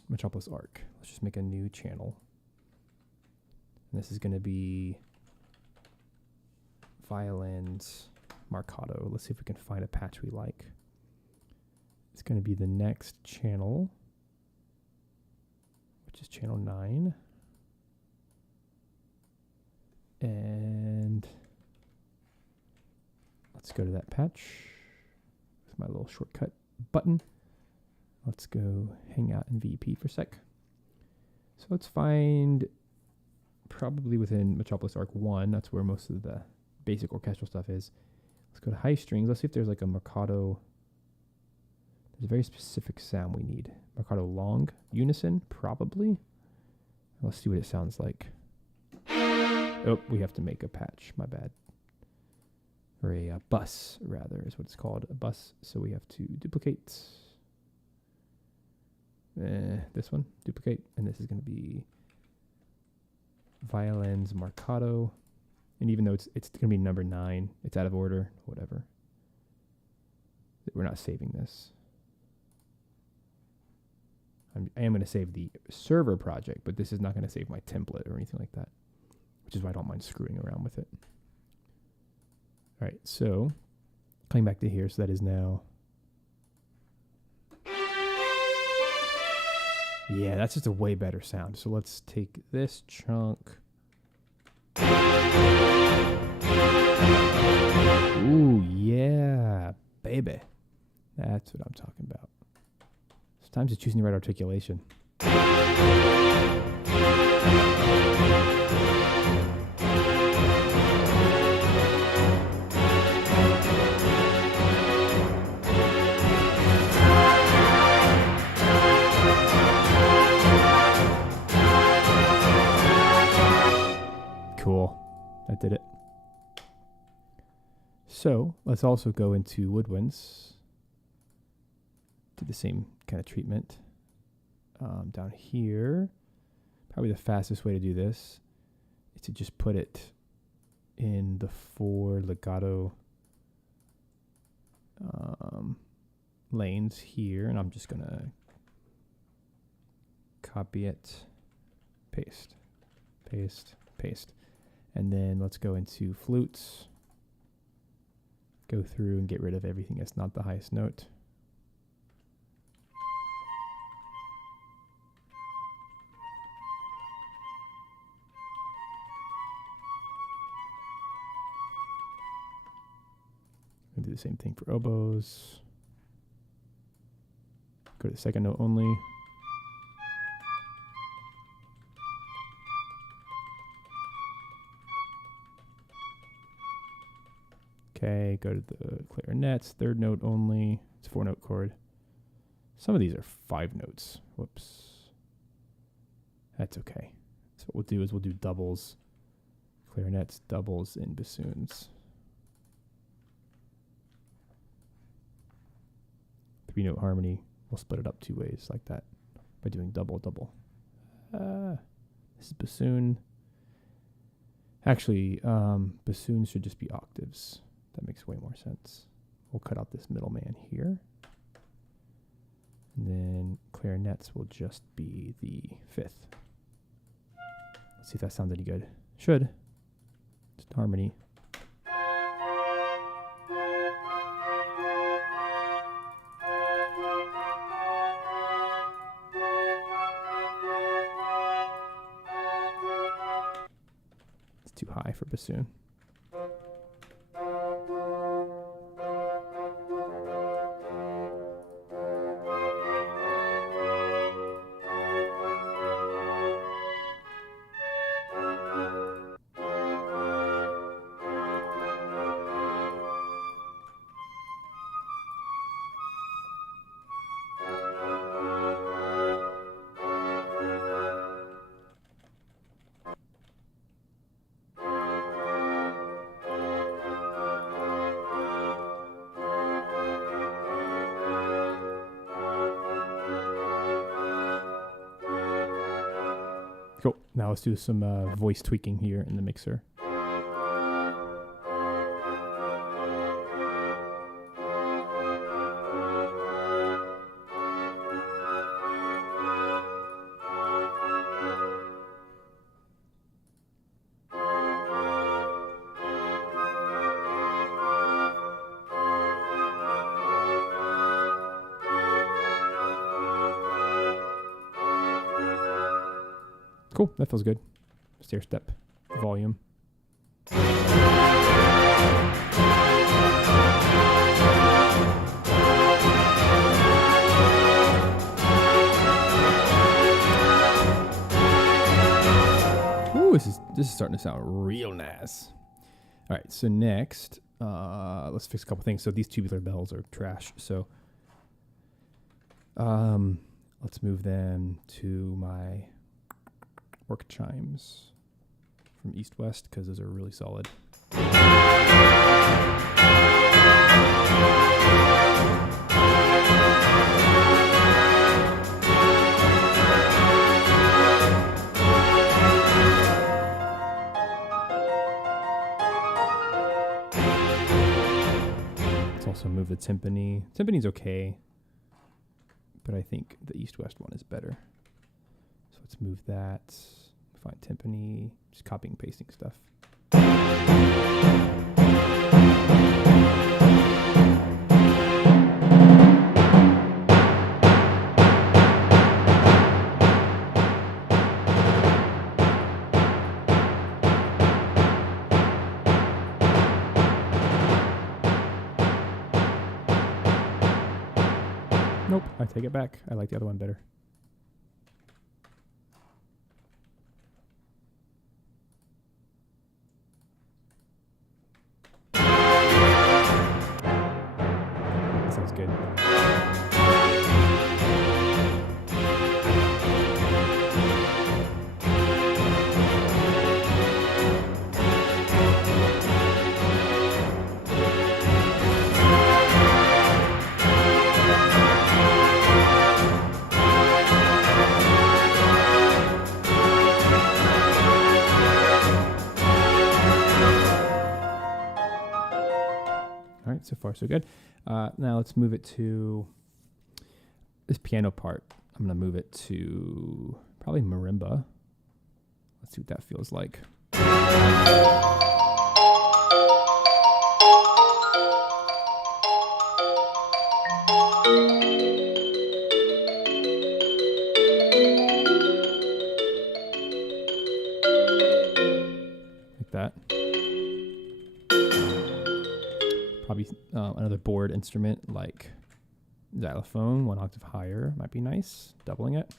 Metropolis arc. Let's just make a new channel. And this is going to be violins Marcato. Let's see if we can find a patch we like. It's going to be the next channel, which is channel 9. And let's go to that patch with my little shortcut button. Let's go hang out in VP for a sec. So let's find probably within Metropolis Arc 1. That's where most of the basic orchestral stuff is. Let's go to high strings. Let's see if there's like a Mercado. There's a very specific sound we need. Mercado long unison, probably. Let's see what it sounds like. Oh, we have to make a patch. My bad. Or a bus, rather, is what it's called. A bus. So we have to duplicate this one. Duplicate. And this is going to be violins Marcato. And even though it's going to be number 9, it's out of order. Whatever. We're not saving this. I am going to save the server project, but this is not going to save my template or anything like that, which is why I don't mind screwing around with it. All right, so coming back to here, so that is now. Yeah, that's just a way better sound. So let's take this chunk. Ooh, yeah, baby. That's what I'm talking about. Sometimes it's choosing the right articulation. Cool. That did it. So let's also go into woodwinds. Do the same kind of treatment. Down here, probably the fastest way to do this is to just put it in the 4 legato lanes here, and I'm just gonna copy it, paste, paste, paste. And then let's go into flutes, go through and get rid of everything that's not the highest note. And do the same thing for oboes. Go to the second note only. Okay, go to the clarinets, third note only. It's 4-note chord. Some of these are 5 notes. Whoops. That's okay. So what we'll do is we'll do doubles. Clarinets, doubles, and bassoons. 3-note harmony. We'll split it up 2 ways like that by doing double, double. This is bassoon. Actually, bassoons should just be octaves. That makes way more sense. We'll cut out this middleman here. And then clarinets will just be the 5th. Let's see if that sounds any good. Should. Just harmony. It's too high for bassoon. Cool. Now let's do some voice tweaking here in the mixer. Cool, that feels good. Stair step volume. Ooh, this is starting to sound real nice. All right, so next, let's fix a couple things. So these tubular bells are trash. So let's move them to my orc chimes from east-west because those are really solid. Let's also move the timpani. Timpani's okay, but I think the east-west one is better. So let's move that. Find timpani. Just copying and pasting stuff. Nope, I take it back. I like the other one better. Sounds good. All right, so far so good. Now let's move it to this piano part. I'm going to move it to probably marimba. Let's see what that feels like. Like that. Probably another board instrument like xylophone, 1 octave higher might be nice, doubling it.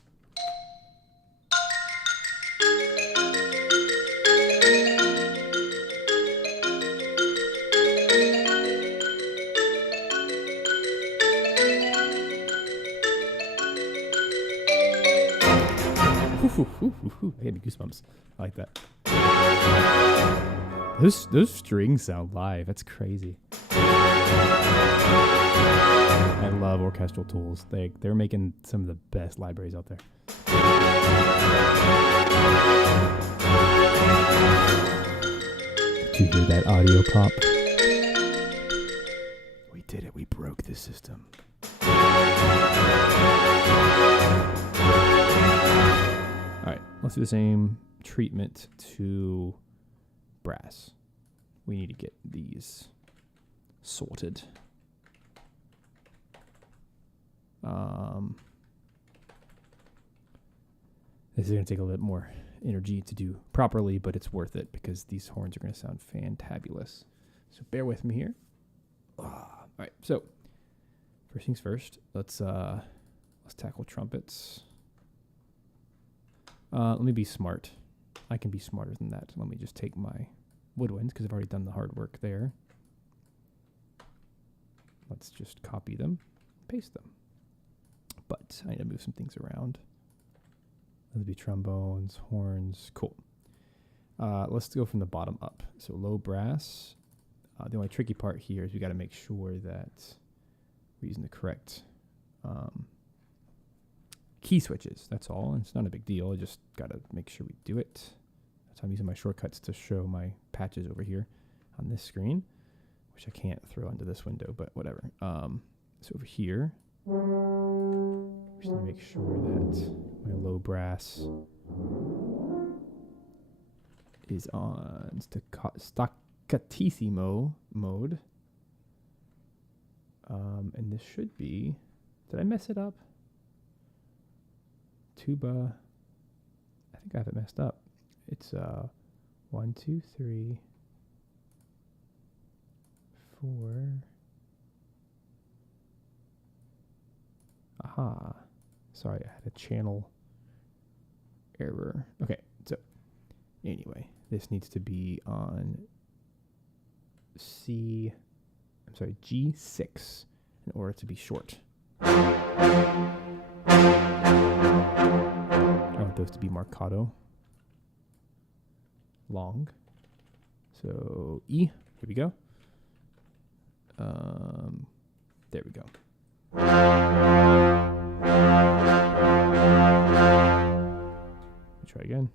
I gave me goosebumps. I like that. Those strings sound live. That's crazy. I love orchestral tools. They're making some of the best libraries out there. Did you hear that audio pop? We did it. We broke the system. All right, let's do the same treatment to brass. We need to get these sorted. This is going to take a little bit more energy to do properly, but it's worth it because these horns are going to sound fantabulous. So bear with me here. All right, so first things first, let's tackle trumpets. Let me be smart. I can be smarter than that. Let me just take my woodwinds because I've already done the hard work there. Let's just copy them, paste them. But I need to move some things around. Those would be trombones, horns. Cool. Let's go from the bottom up. So low brass. The only tricky part here is we got to make sure that we're using the correct key switches. That's all. And it's not a big deal. I just got to make sure we do it. That's how I'm using my shortcuts to show my patches over here on this screen, which I can't throw into this window, but whatever. So over here, just to make sure that my low brass is on staccatissimo mode. And this should be, did I mess it up? Tuba, I think I have it messed up. It's 1, 2, 3, 4. Aha. Sorry, I had a channel error. Okay, so anyway, this needs to be on G6 in order to be short. I want those to be marcato. Long. So E, here we go. There we go. Try again.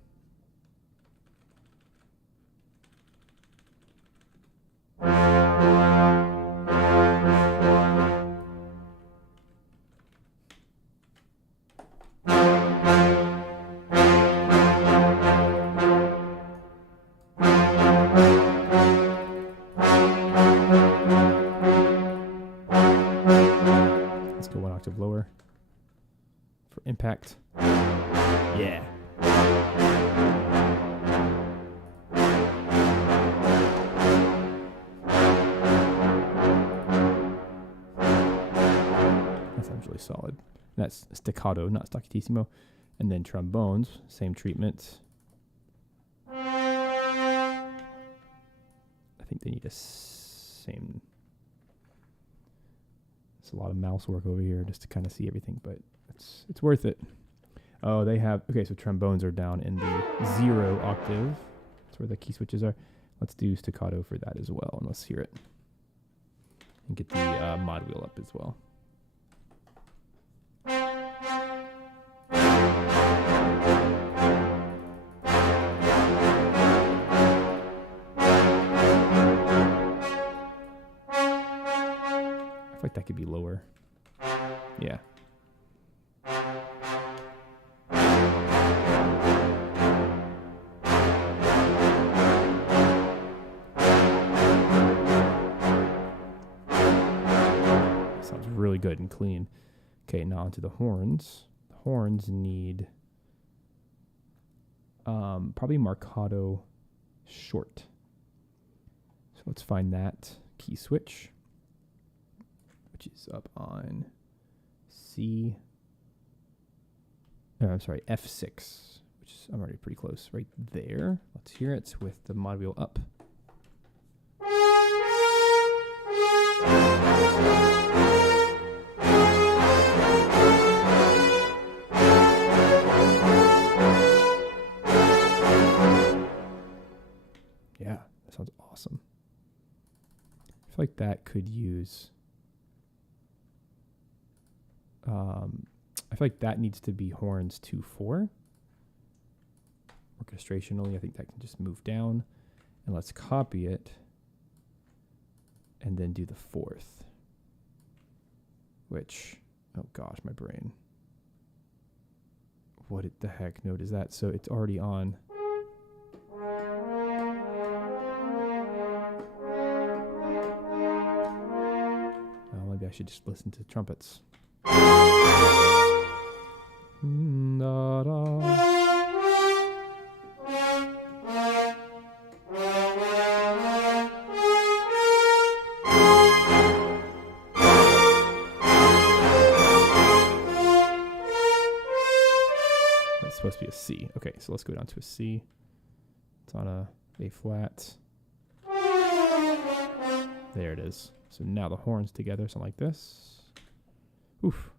Let's go 1 octave lower for impact. Yeah. That sounds really solid. That's staccato, not staccatissimo. And then trombones, same treatment. I think they need a same. It's a lot of mouse work over here just to kind of see everything, but it's worth it. Oh, they have, okay, so trombones are down in the 0 octave. That's where the key switches are. Let's do staccato for that as well, and let's hear it. And get the mod wheel up as well. I feel like that could be lower. Yeah. Sounds really good and clean. Okay, now onto the horns. The horns need probably marcato short. So let's find that key switch, which is up on F6, which is, I'm already pretty close right there. Let's hear it with the mod wheel up. Yeah, that sounds awesome. I feel like that could use I feel like that needs to be horns 2/4. Orchestrationally, I think that can just move down. And let's copy it and then do the 4th. Which, oh gosh, my brain. What the heck note is that? So it's already on. Oh, maybe I should just listen to trumpets. Da, da. That's supposed to be a C. Okay, so let's go down to a C. It's on a flat. There it is. So now the horns together, something like this. Oof.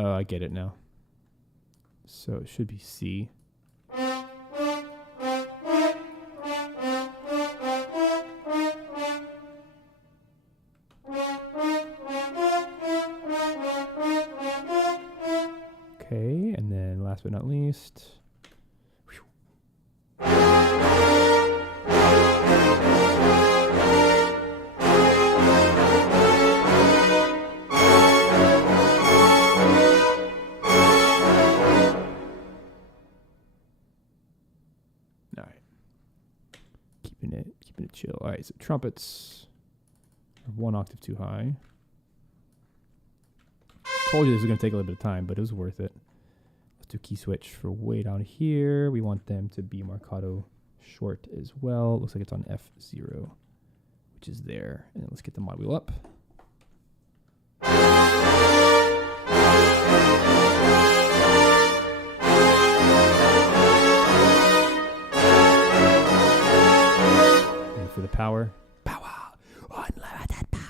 Oh, I get it now. So it should be C. Okay, and then last but not least. Keeping it chill. All right, so trumpets are 1 octave too high. Told you this was going to take a little bit of time, but it was worth it. Let's do key switch for way down here. We want them to be marcato short as well. Looks like it's on F0, which is there. And then let's get the mod wheel up. Ready for the power. Power! Unlimited power!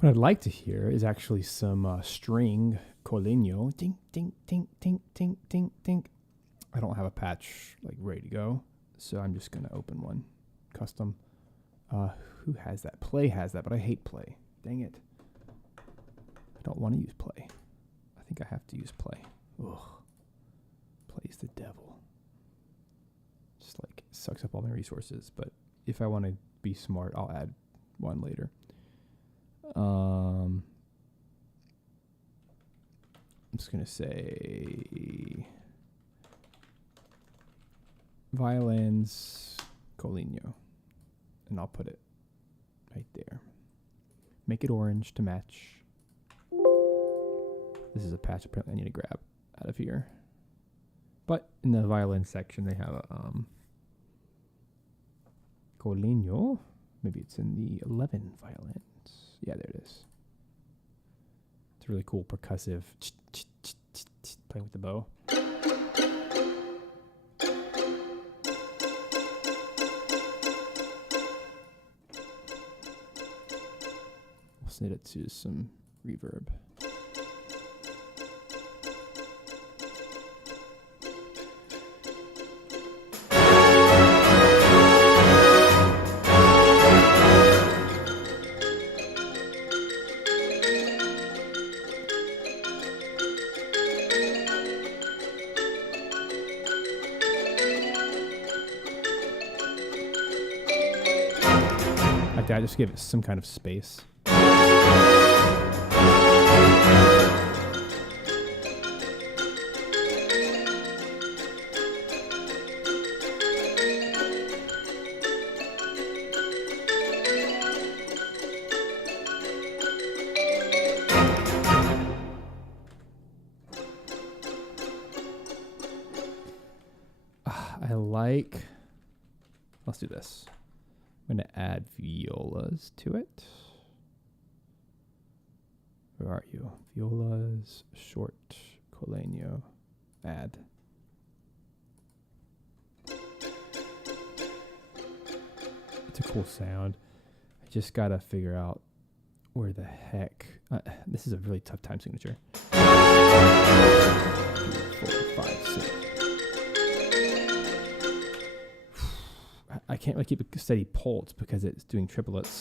What I'd like to hear is actually some string coligno. Ding, ding, ding, ding, ding, ding, ding. I don't have a patch like ready to go, so I'm just going to open one. Custom. Who has that? Play has that, but I hate Play. Dang it. I don't want to use Play. I think I have to use Play. Ugh. Play's the devil. Just like sucks up all my resources, but if I want to be smart, I'll add one later. I'm just going to say violins coligno, and I'll put it right there. Make it orange to match. This is a patch apparently I need to grab out of here. But in the violin section, they have a coligno. Maybe it's in the 11 violins. Yeah, there it is. It's really cool percussive playing with the bow. We'll set it to some reverb. I just give it some kind of space. Let's do this. I'm going to add violas to it. Where are you? Violas, short, coligno, add. It's a cool sound. I just got to figure out where the heck. This is a really tough time signature. 3, 4, 5, 6. I can't really keep a steady pulse because it's doing triplets.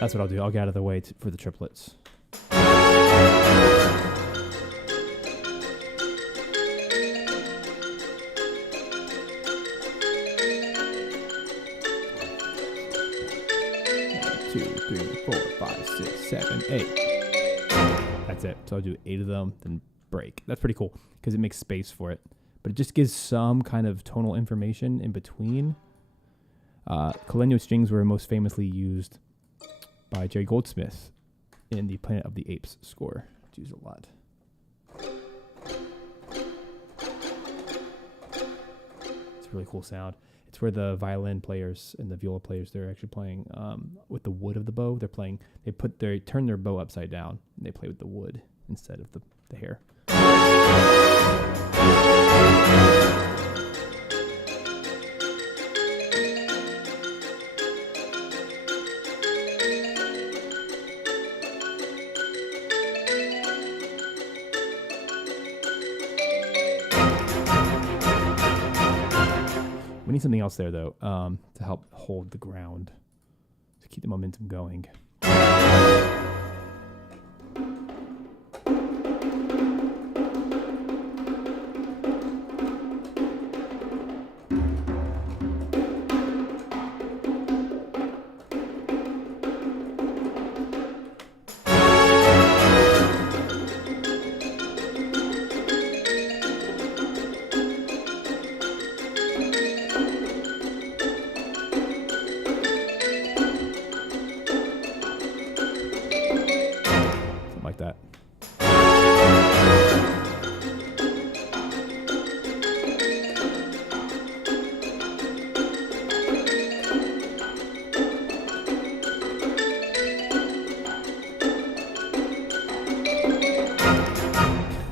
That's what I'll do. I'll get out of the way for the triplets. 2, 3, 4, 5, 6, 7, 8. That's it. So I'll do 8 of them, then break. That's pretty cool because it makes space for it. But it just gives some kind of tonal information in between. Coligno strings were most famously used by Jerry Goldsmith in the Planet of the Apes score. It's used a lot. really cool sound. It's where the violin players and the viola players, they're actually playing with the wood of the bow. They turn their bow upside down and they play with the wood instead of the hair. We need something else there, though, to help hold the ground, to keep the momentum going. Like that.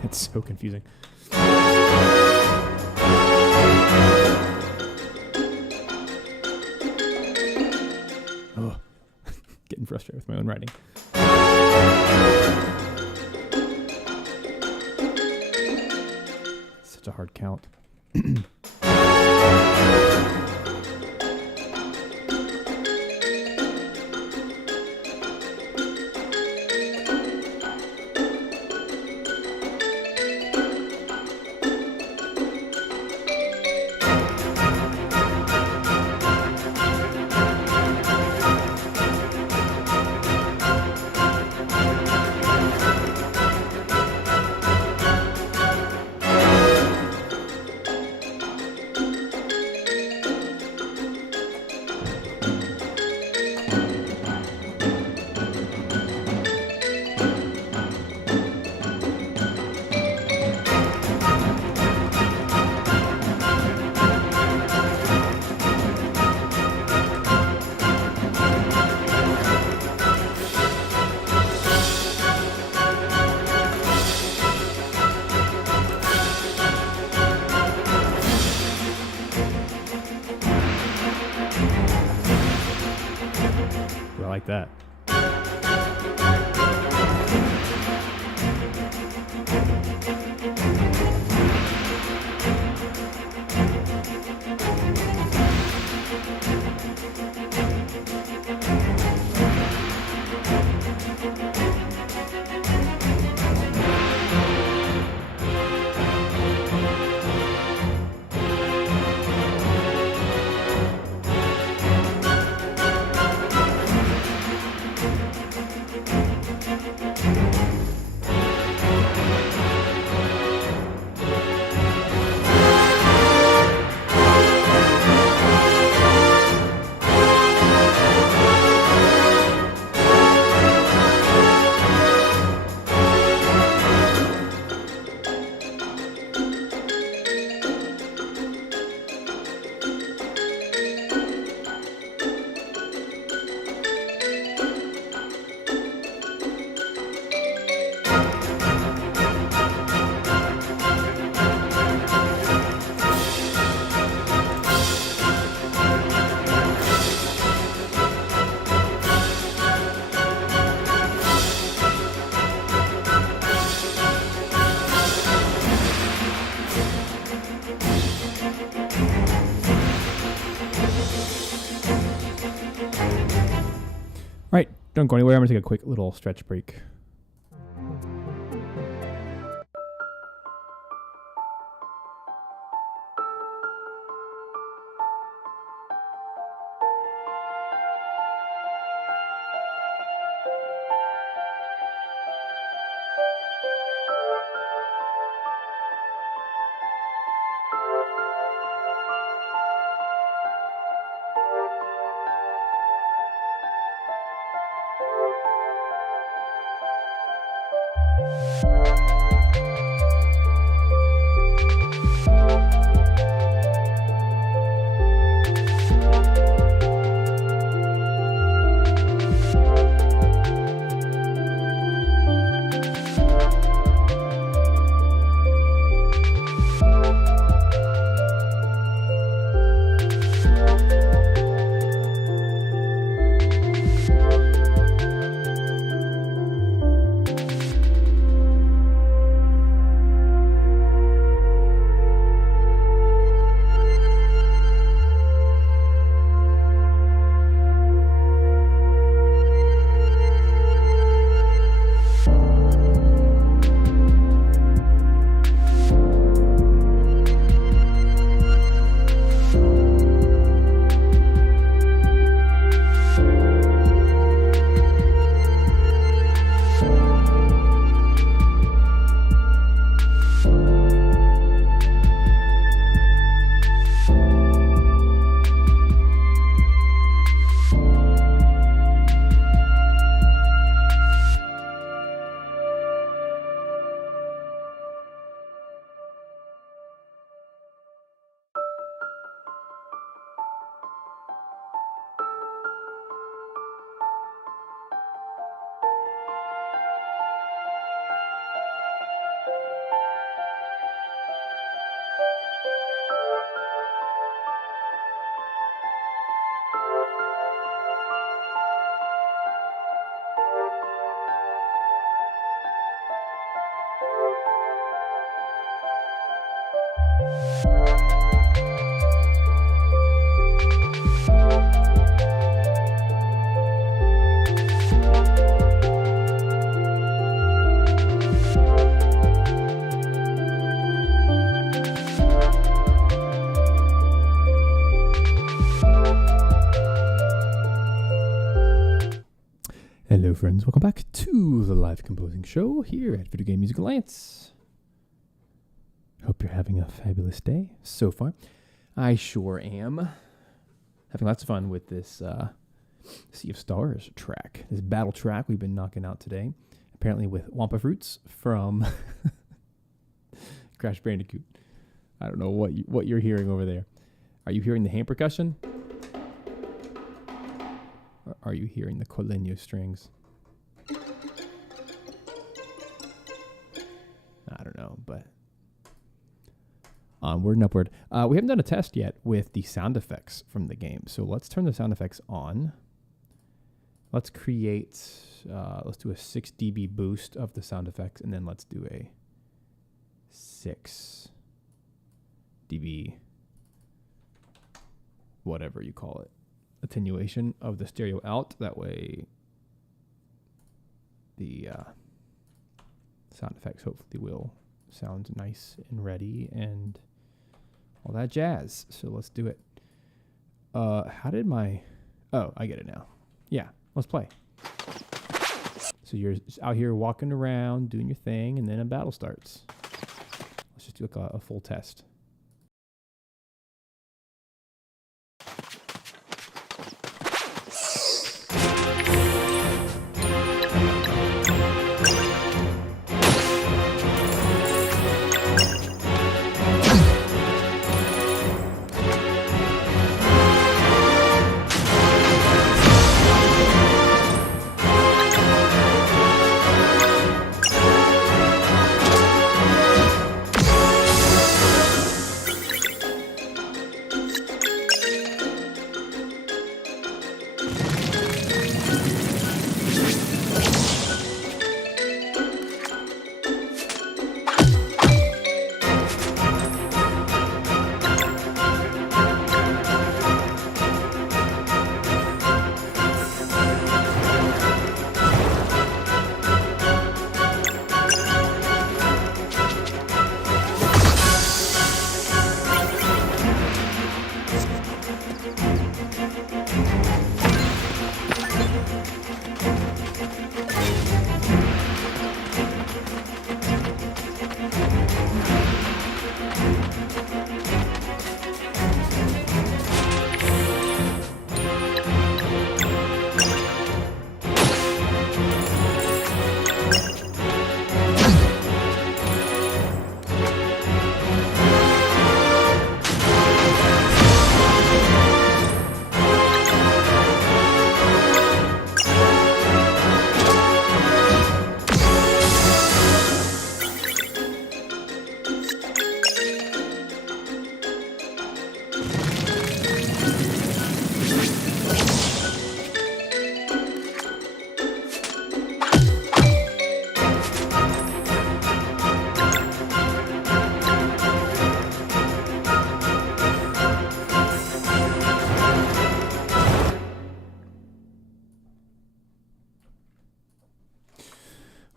It's so confusing. Oh, getting frustrated with my own writing. Such a hard count. Like that. All right, don't go anywhere. I'm going to take a quick little stretch break. Hello friends, welcome back to the live composing show here at Video Game Music Alliance. Hope you're having a fabulous day so far. I sure am. Having lots of fun with this Sea of Stars track, this battle track we've been knocking out today. Apparently with Wampa Fruits from Crash Bandicoot. I don't know what you're hearing over there. Are you hearing the hand percussion? Or are you hearing the coleño strings? I don't know, but onward and upward. We haven't done a test yet with the sound effects from the game, so let's turn the sound effects on. Let's create, let's do a 6 dB boost of the sound effects, and then let's do a 6 dB, whatever you call it, attenuation of the stereo out. That way the sound effects hopefully will sound nice and ready and all that jazz. So let's do it. How did my... Oh, I get it now. Yeah, let's play. So you're out here walking around, doing your thing, and then a battle starts. Let's just do like a full test.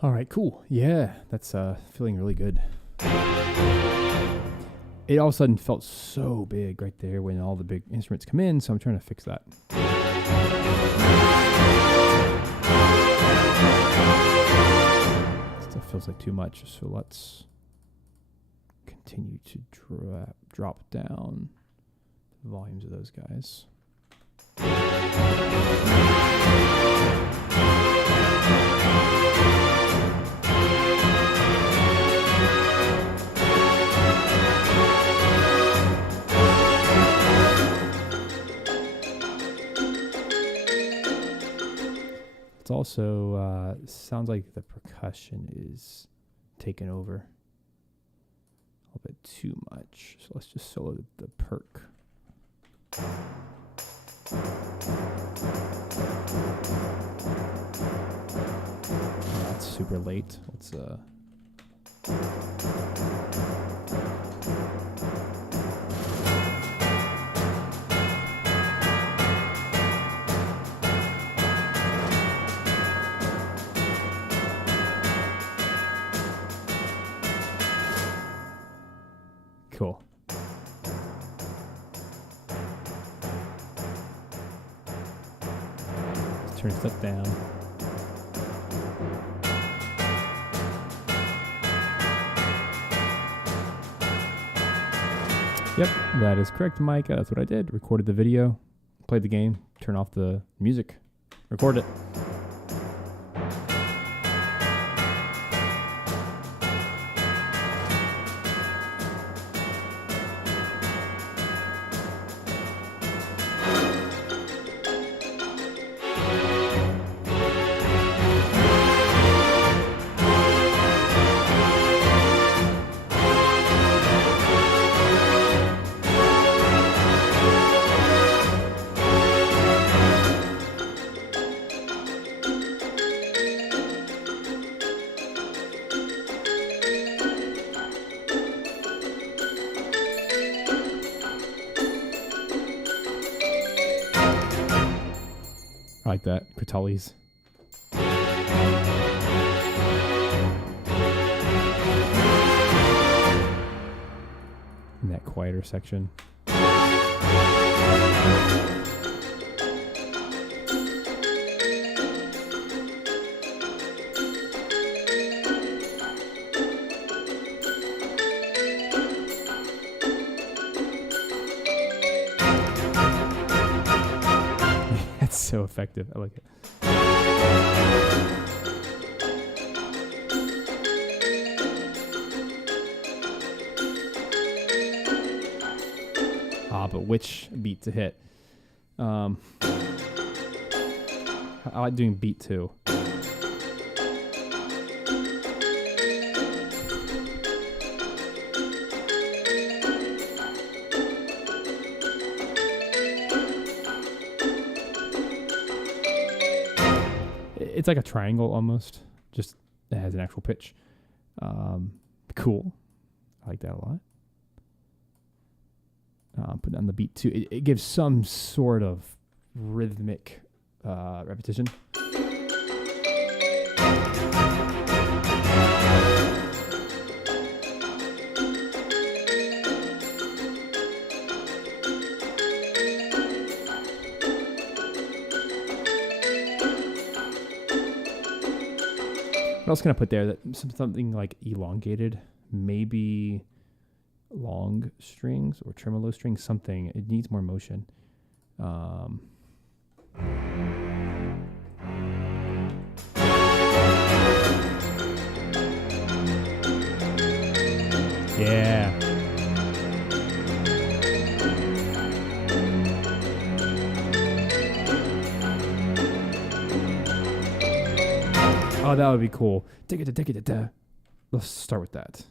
All right, cool. Yeah, that's feeling really good. It all of a sudden felt so big right there when all the big instruments come in, so I'm trying to fix that. Still feels like too much, so let's continue to drop down the volumes of those guys. It's also sounds like the percussion is taken over a little bit too much. So let's just solo the perk. Oh, that's super late. Let's Cool. Let's turn stuff down. Yep, that is correct, Micah. That's what I did. Recorded the video, played the game, turn off the music, record it. I like that. Crotales. In that quieter section. That's so effective. I like it. But which beat to hit? I like doing beat 2. It's like a triangle almost, just it has an actual pitch. Cool. I like that a lot. Put down the beat 2. It gives some sort of rhythmic repetition. What else can I put there? That something like elongated, maybe long strings or tremolo strings, something. It needs more motion. Yeah. Oh, that would be cool. Let's start with that.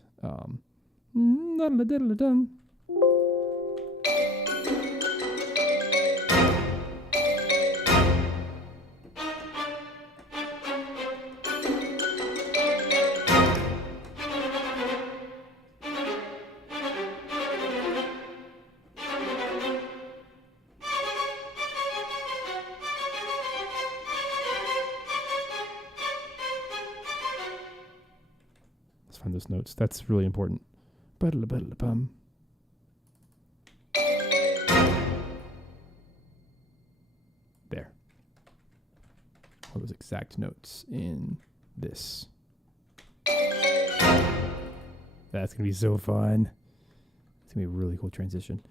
Let's find those notes. That's really important. There. All those exact notes in this. That's going to be so fun. It's going to be a really cool transition.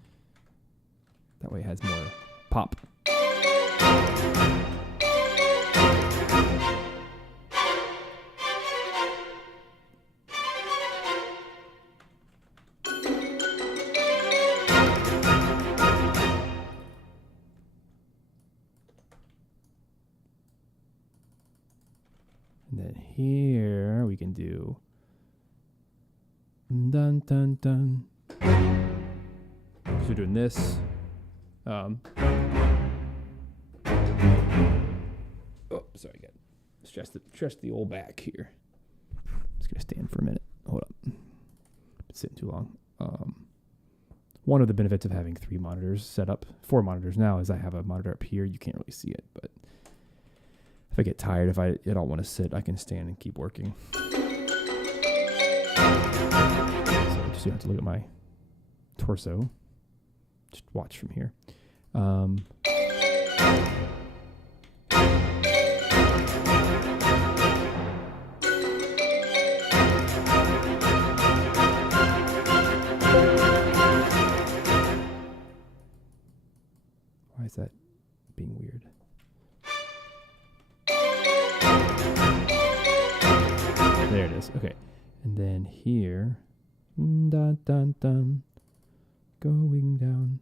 That way it has more pop. And then here we can do dun dun dun. So we're doing this. Oh, sorry, I got stress the old back here. Just gonna stand for a minute. Hold up. Been sitting too long. One of the benefits of having 3 monitors set up, 4 monitors now, is I have a monitor up here. You can't really see it, but if I get tired, if I don't want to sit, I can stand and keep working. So just you have to look at my torso. Just watch from here. Why is that being weird? There it is. Okay. And then here. Dun, dun, dun. Going down.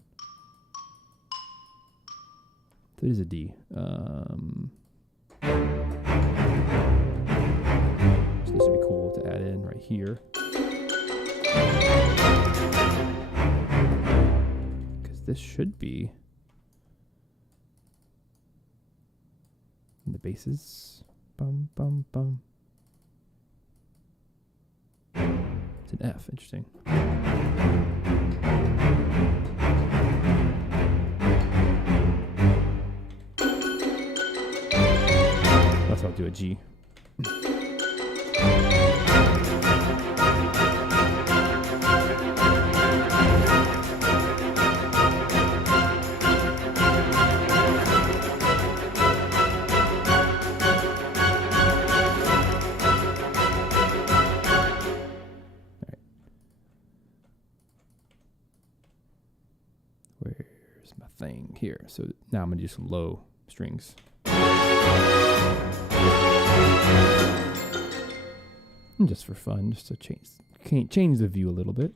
So it is a D. So this would be cool to add in right here. Because this should be in the basses. Bum, bum, bum. It's an F. Interesting. That's how I'll do a G. Where's my thing here? So now I'm gonna do some low strings. And just for fun, just to change the view a little bit.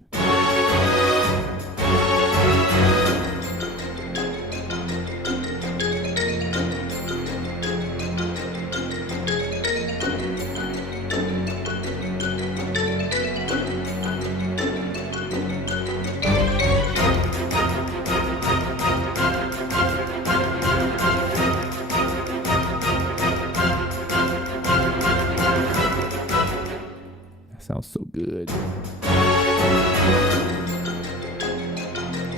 Sounds so good.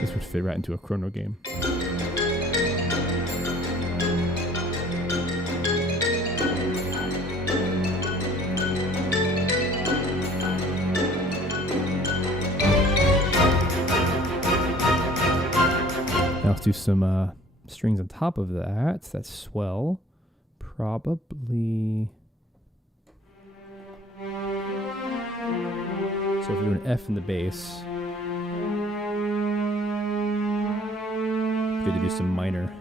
This would fit right into a chrono game. Now let's do some strings on top of that. That's swell. Probably. So if we do an F in the bass, good to do some minor.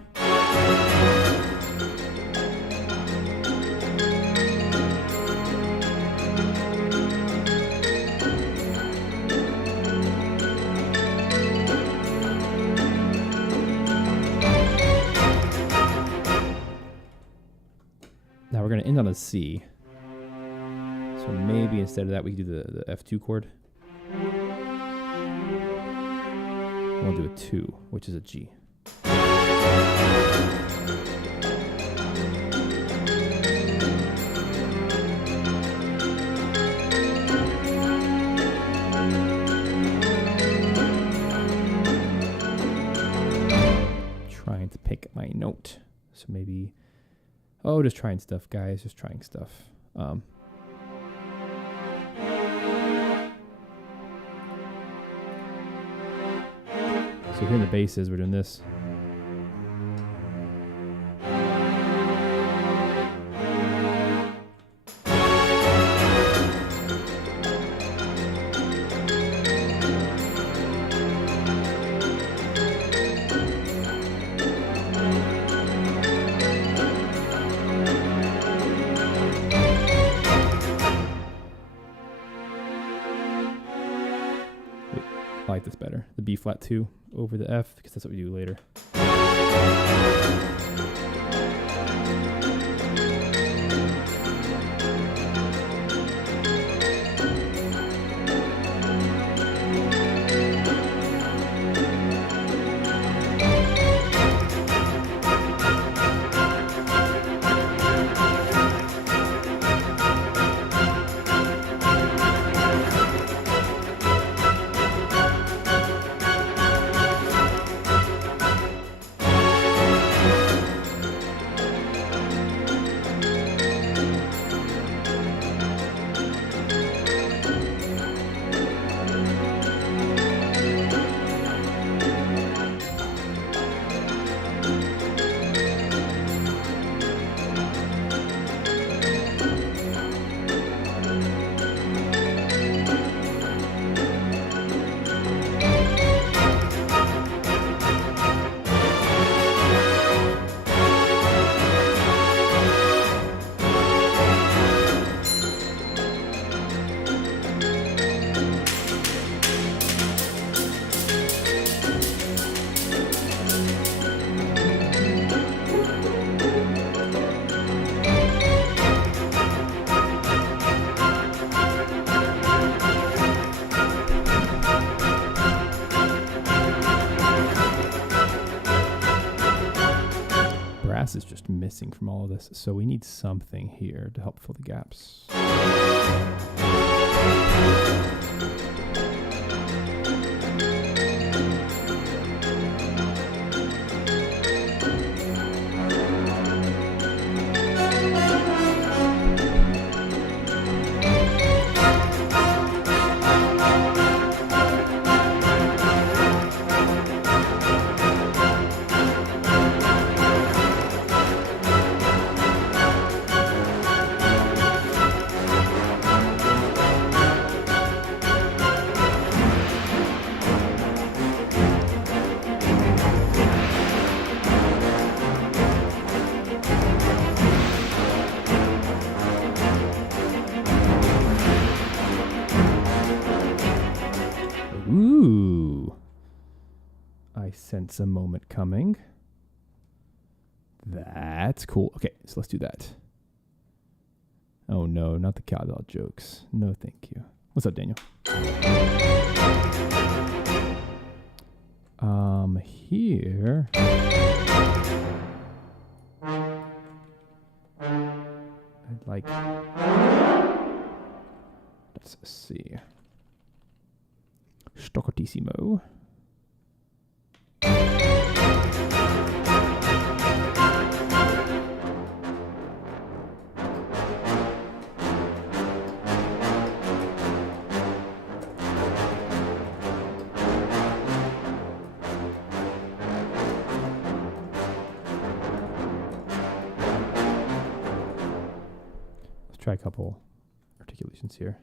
Now we're going to end on a C. So maybe instead of that, we can do the F2 chord. We'll do a 2, which is a G. Trying to pick my note. So maybe, oh, just trying stuff, guys. Just trying stuff. So here in the basses, we're doing this. I like this better. The B flat 2 over the F, because that's what we do later. missing from all of this. So we need something here to help fill the gaps. Ooh. I sense a moment coming. That's cool. Okay, so let's do that. Oh no, not the cowbell jokes. No, thank you. What's up, Daniel? Here. I'd like. Let's see. Stoccatissimo. Let's try a couple articulations here.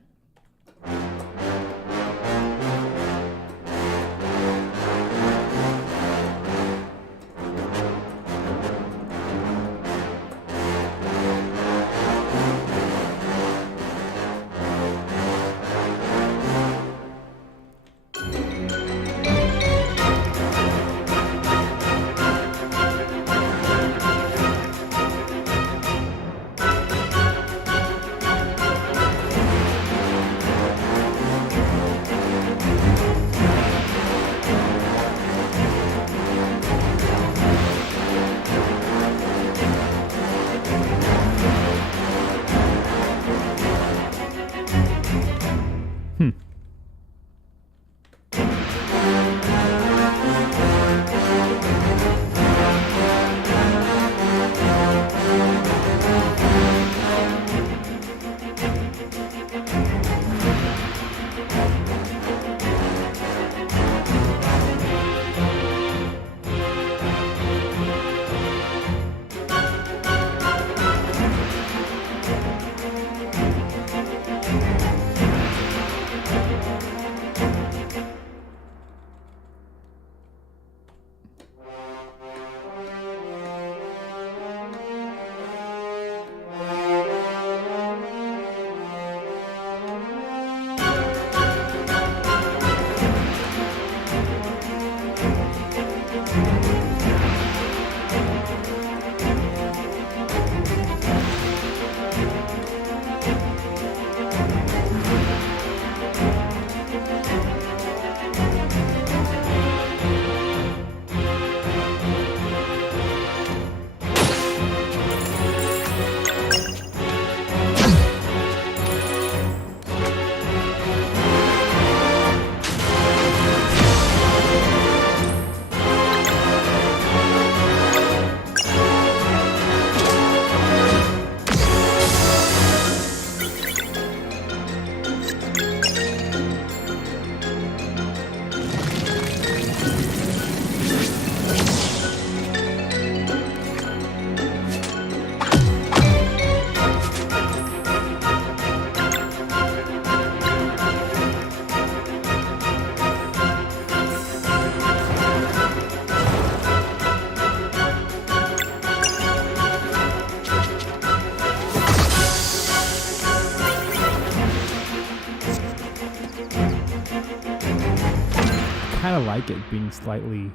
Kind of like it being slightly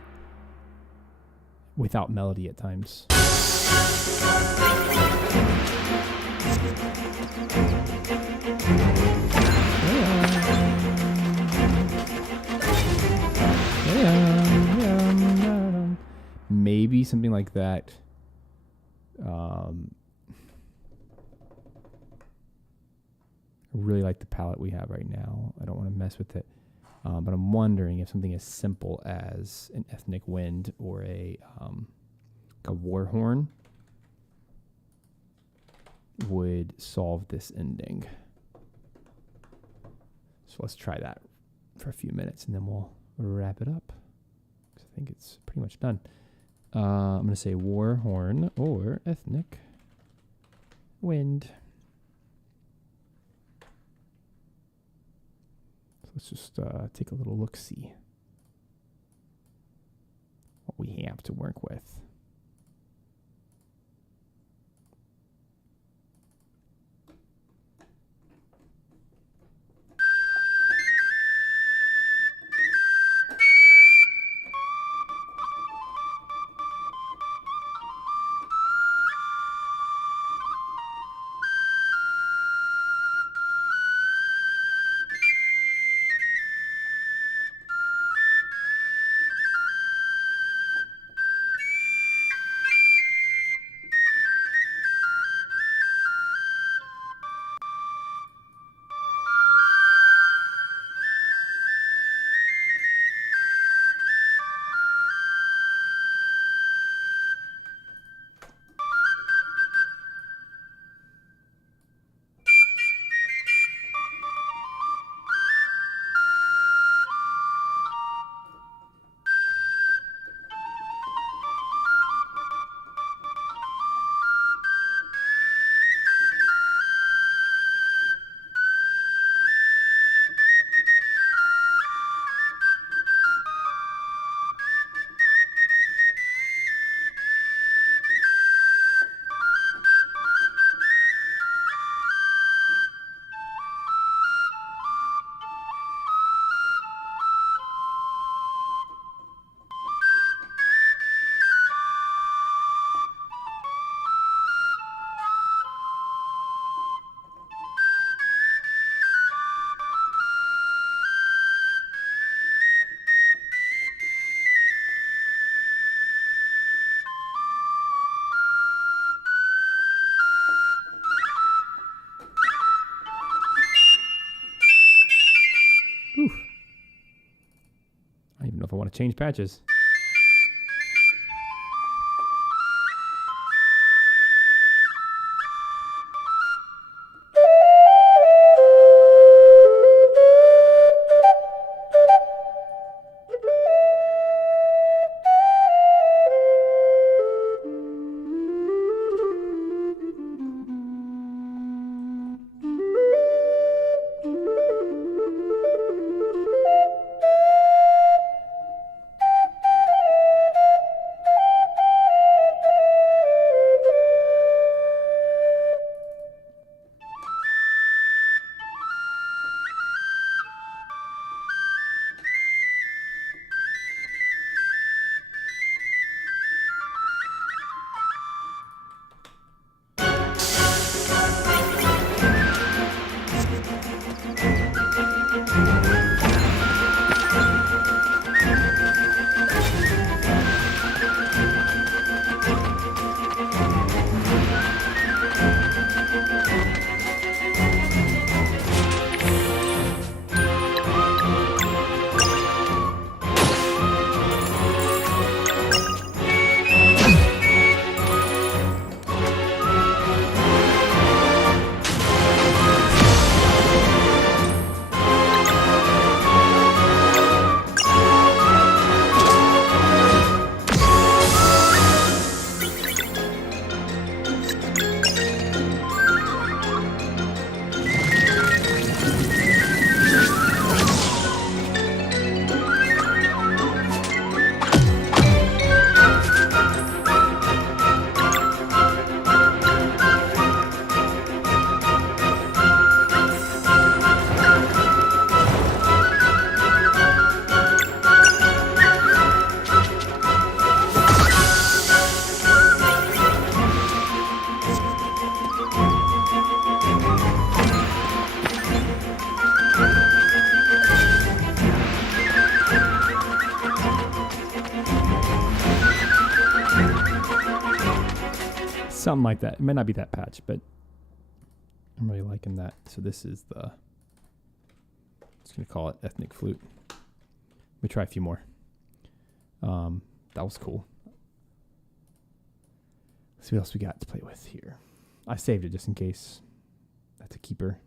without melody at times. Maybe something like that I really like the palette we have right now. I don't want to mess with it. But I'm wondering if something as simple as an ethnic wind or a war horn would solve this ending. So let's try that for a few minutes and then we'll wrap it up. I think it's pretty much done. I'm going to say war horn or ethnic wind. So let's just take a little look-see what we have to work with. I don't even know if I want to change patches. Something like that. It might not be that patch, but I'm really liking that. So this is the, I'm just going to call it ethnic flute. Let me try a few more. That was cool. Let's see what else we got to play with here. I saved it just in case. That's a keeper.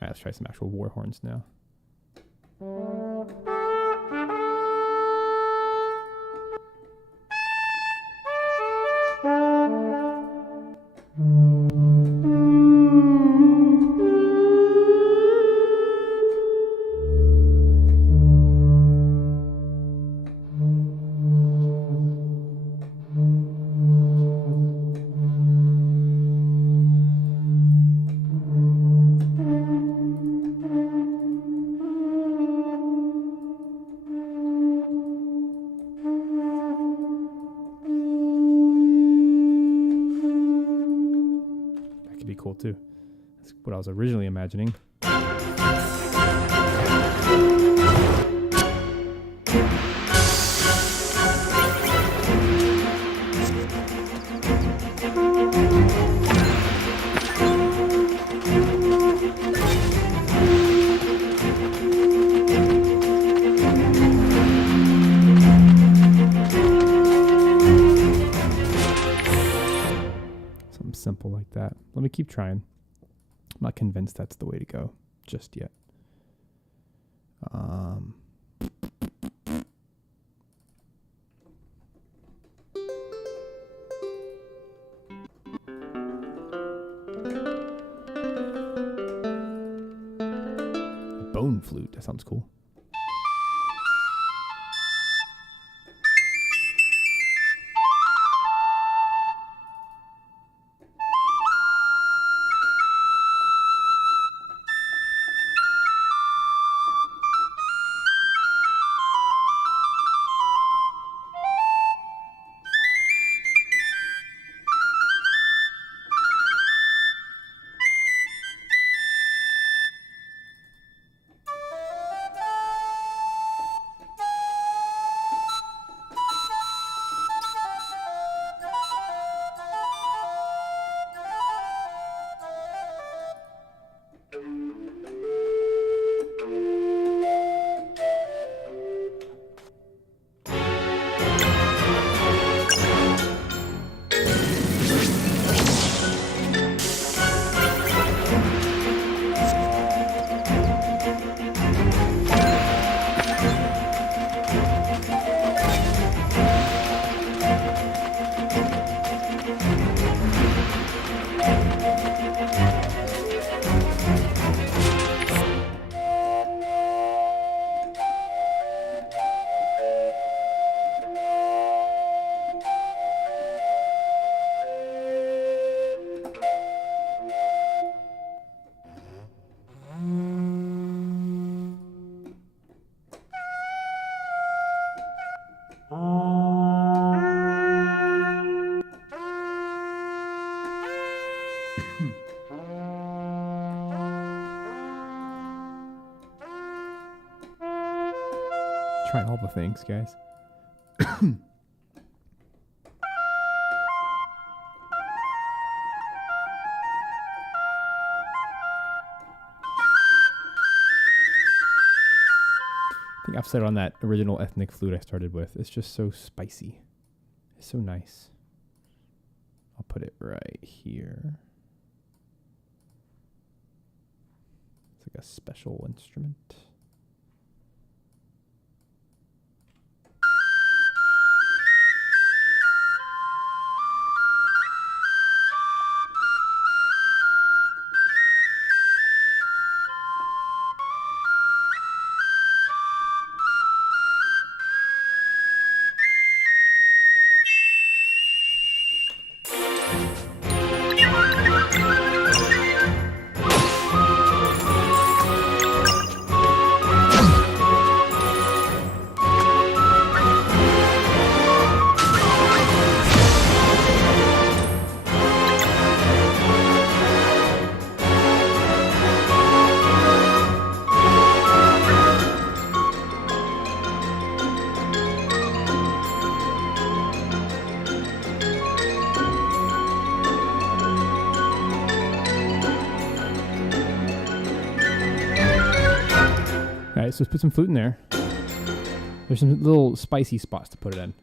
Let's try some actual war horns now. Cool too. That's what I was originally imagining. Simple like that. Let me keep trying. I'm not convinced that's the way to go just yet. Bone flute. That sounds cool. Trying all the things, guys. I think I've said on that original ethnic flute I started with, it's just so spicy. It's so nice. I'll put it right here. It's like a special instrument. right, so let's put some flute in there. There's some little spicy spots to put it in.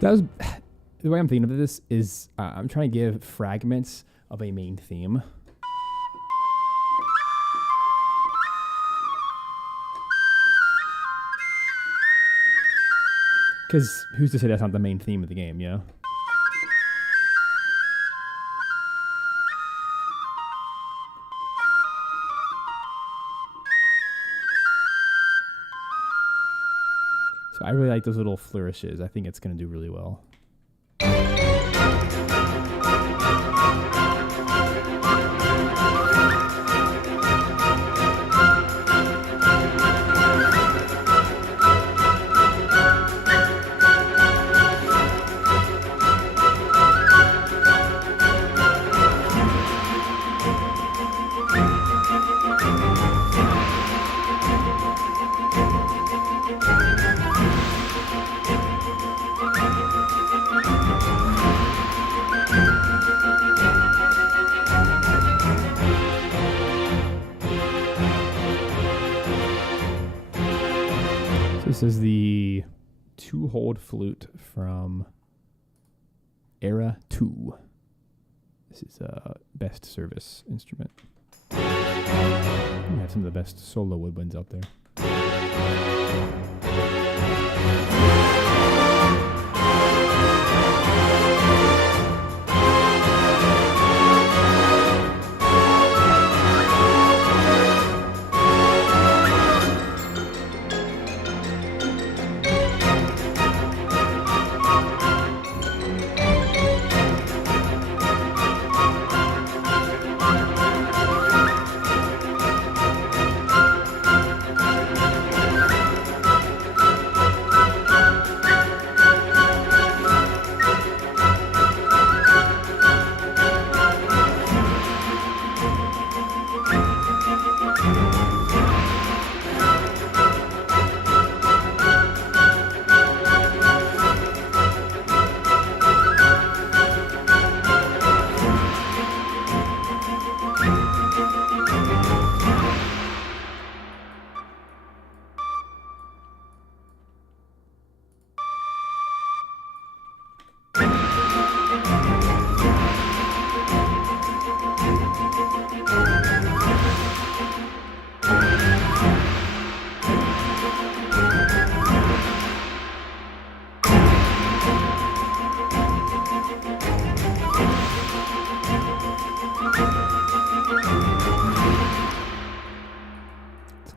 That was the way I'm thinking of this is I'm trying to give fragments of a main theme. Because who's to say that's not the main theme of the game, you know? So I really like those little flourishes. I think it's going to do really well. This is the 2-hold flute from Era 2. This is a best service instrument. We have some of the best solo woodwinds out there.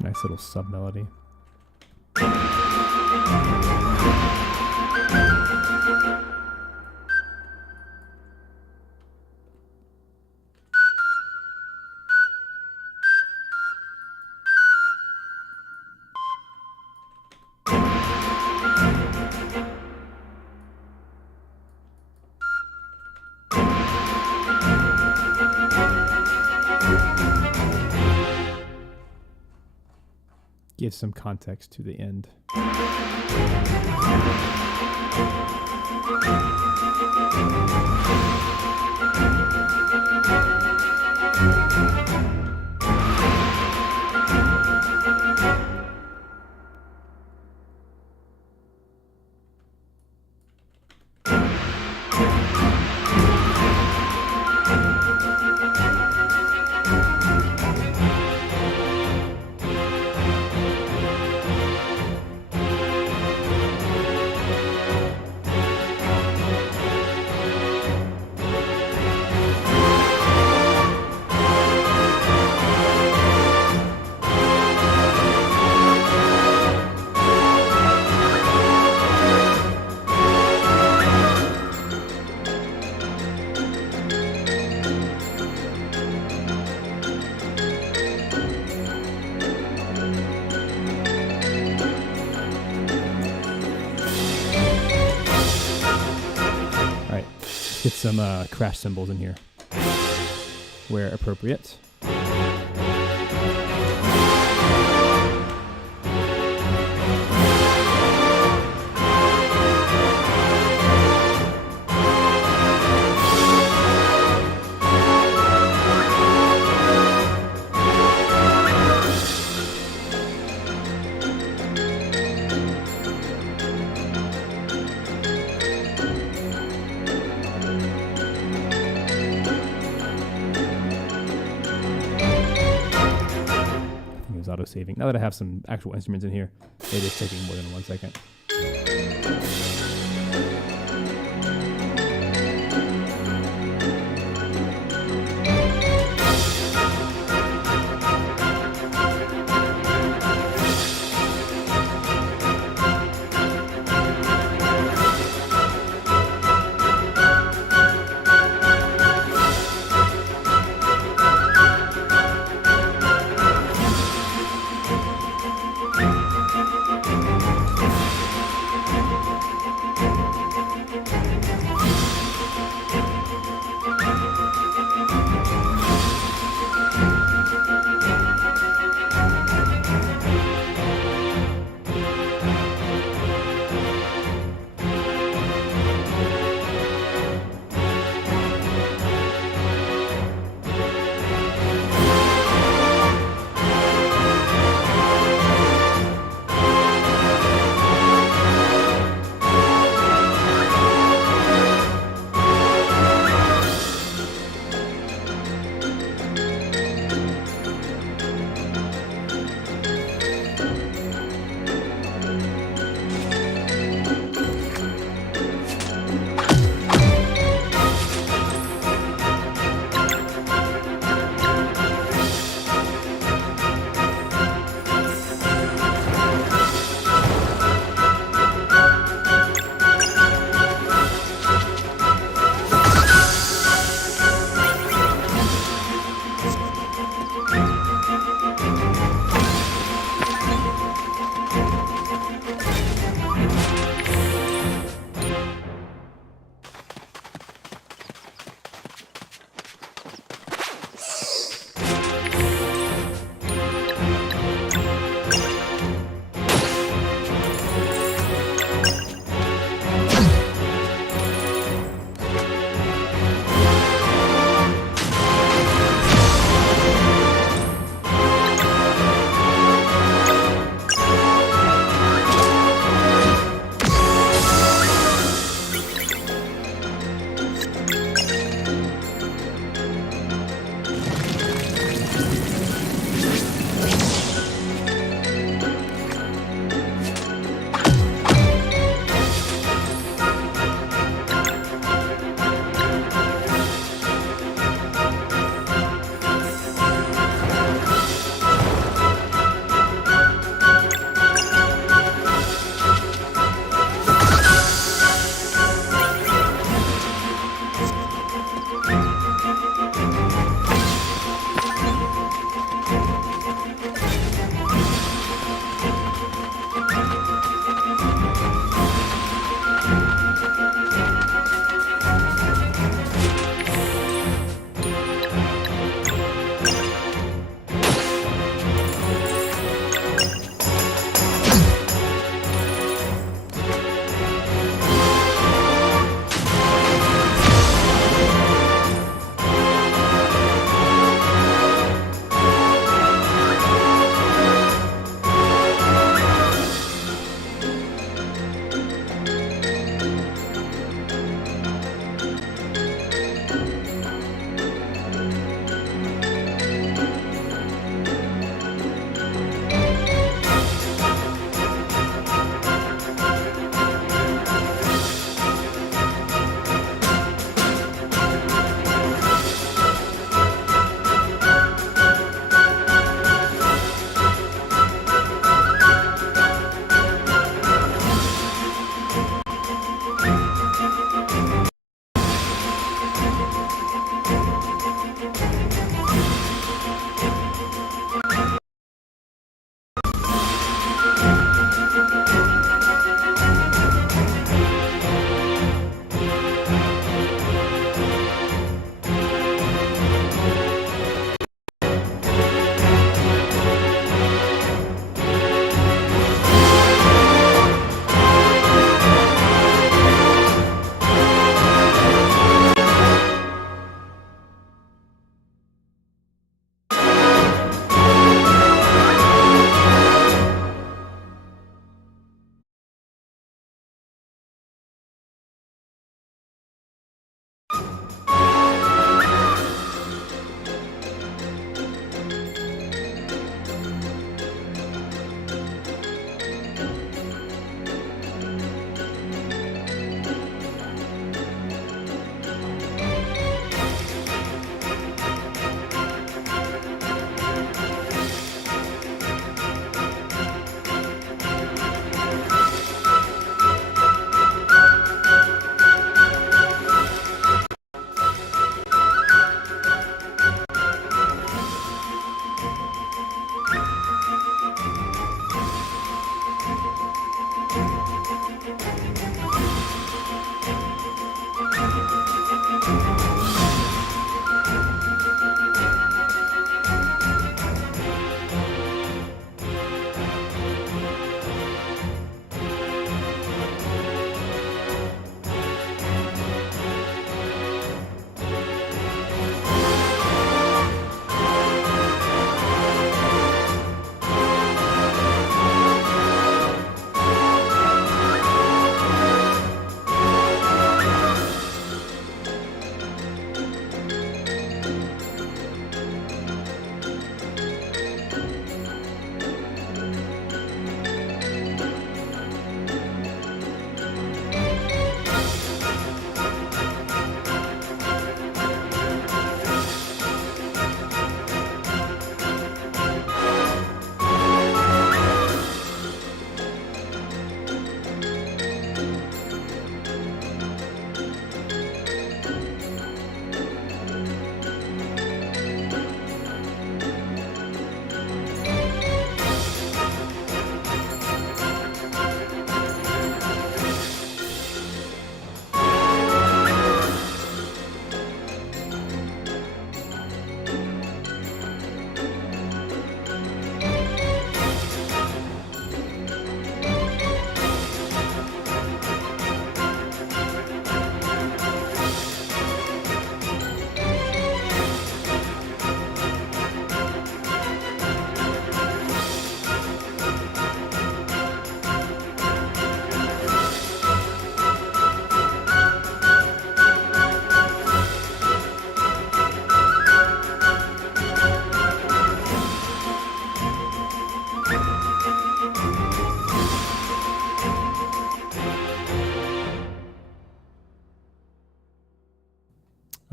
Nice little sub melody. Give some context to the end. Get some crash cymbals in here where appropriate. Auto-saving. Now that I have some actual instruments in here, it is taking more than 1 second.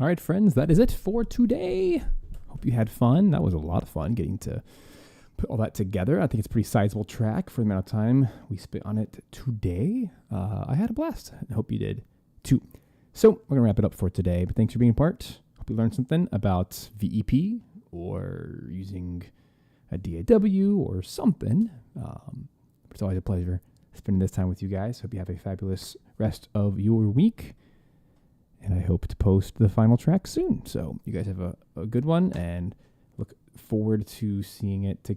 All right, friends, that is it for today. Hope you had fun. That was a lot of fun getting to put all that together. I think it's a pretty sizable track for the amount of time we spent on it today. I had a blast. I hope you did too. So we're going to wrap it up for today, but thanks for being a part. Hope you learned something about VEP or using a DAW or something. It's always a pleasure spending this time with you guys. Hope you have a fabulous rest of your week. And I hope to post the final track soon. So you guys have a good one and look forward to seeing it together.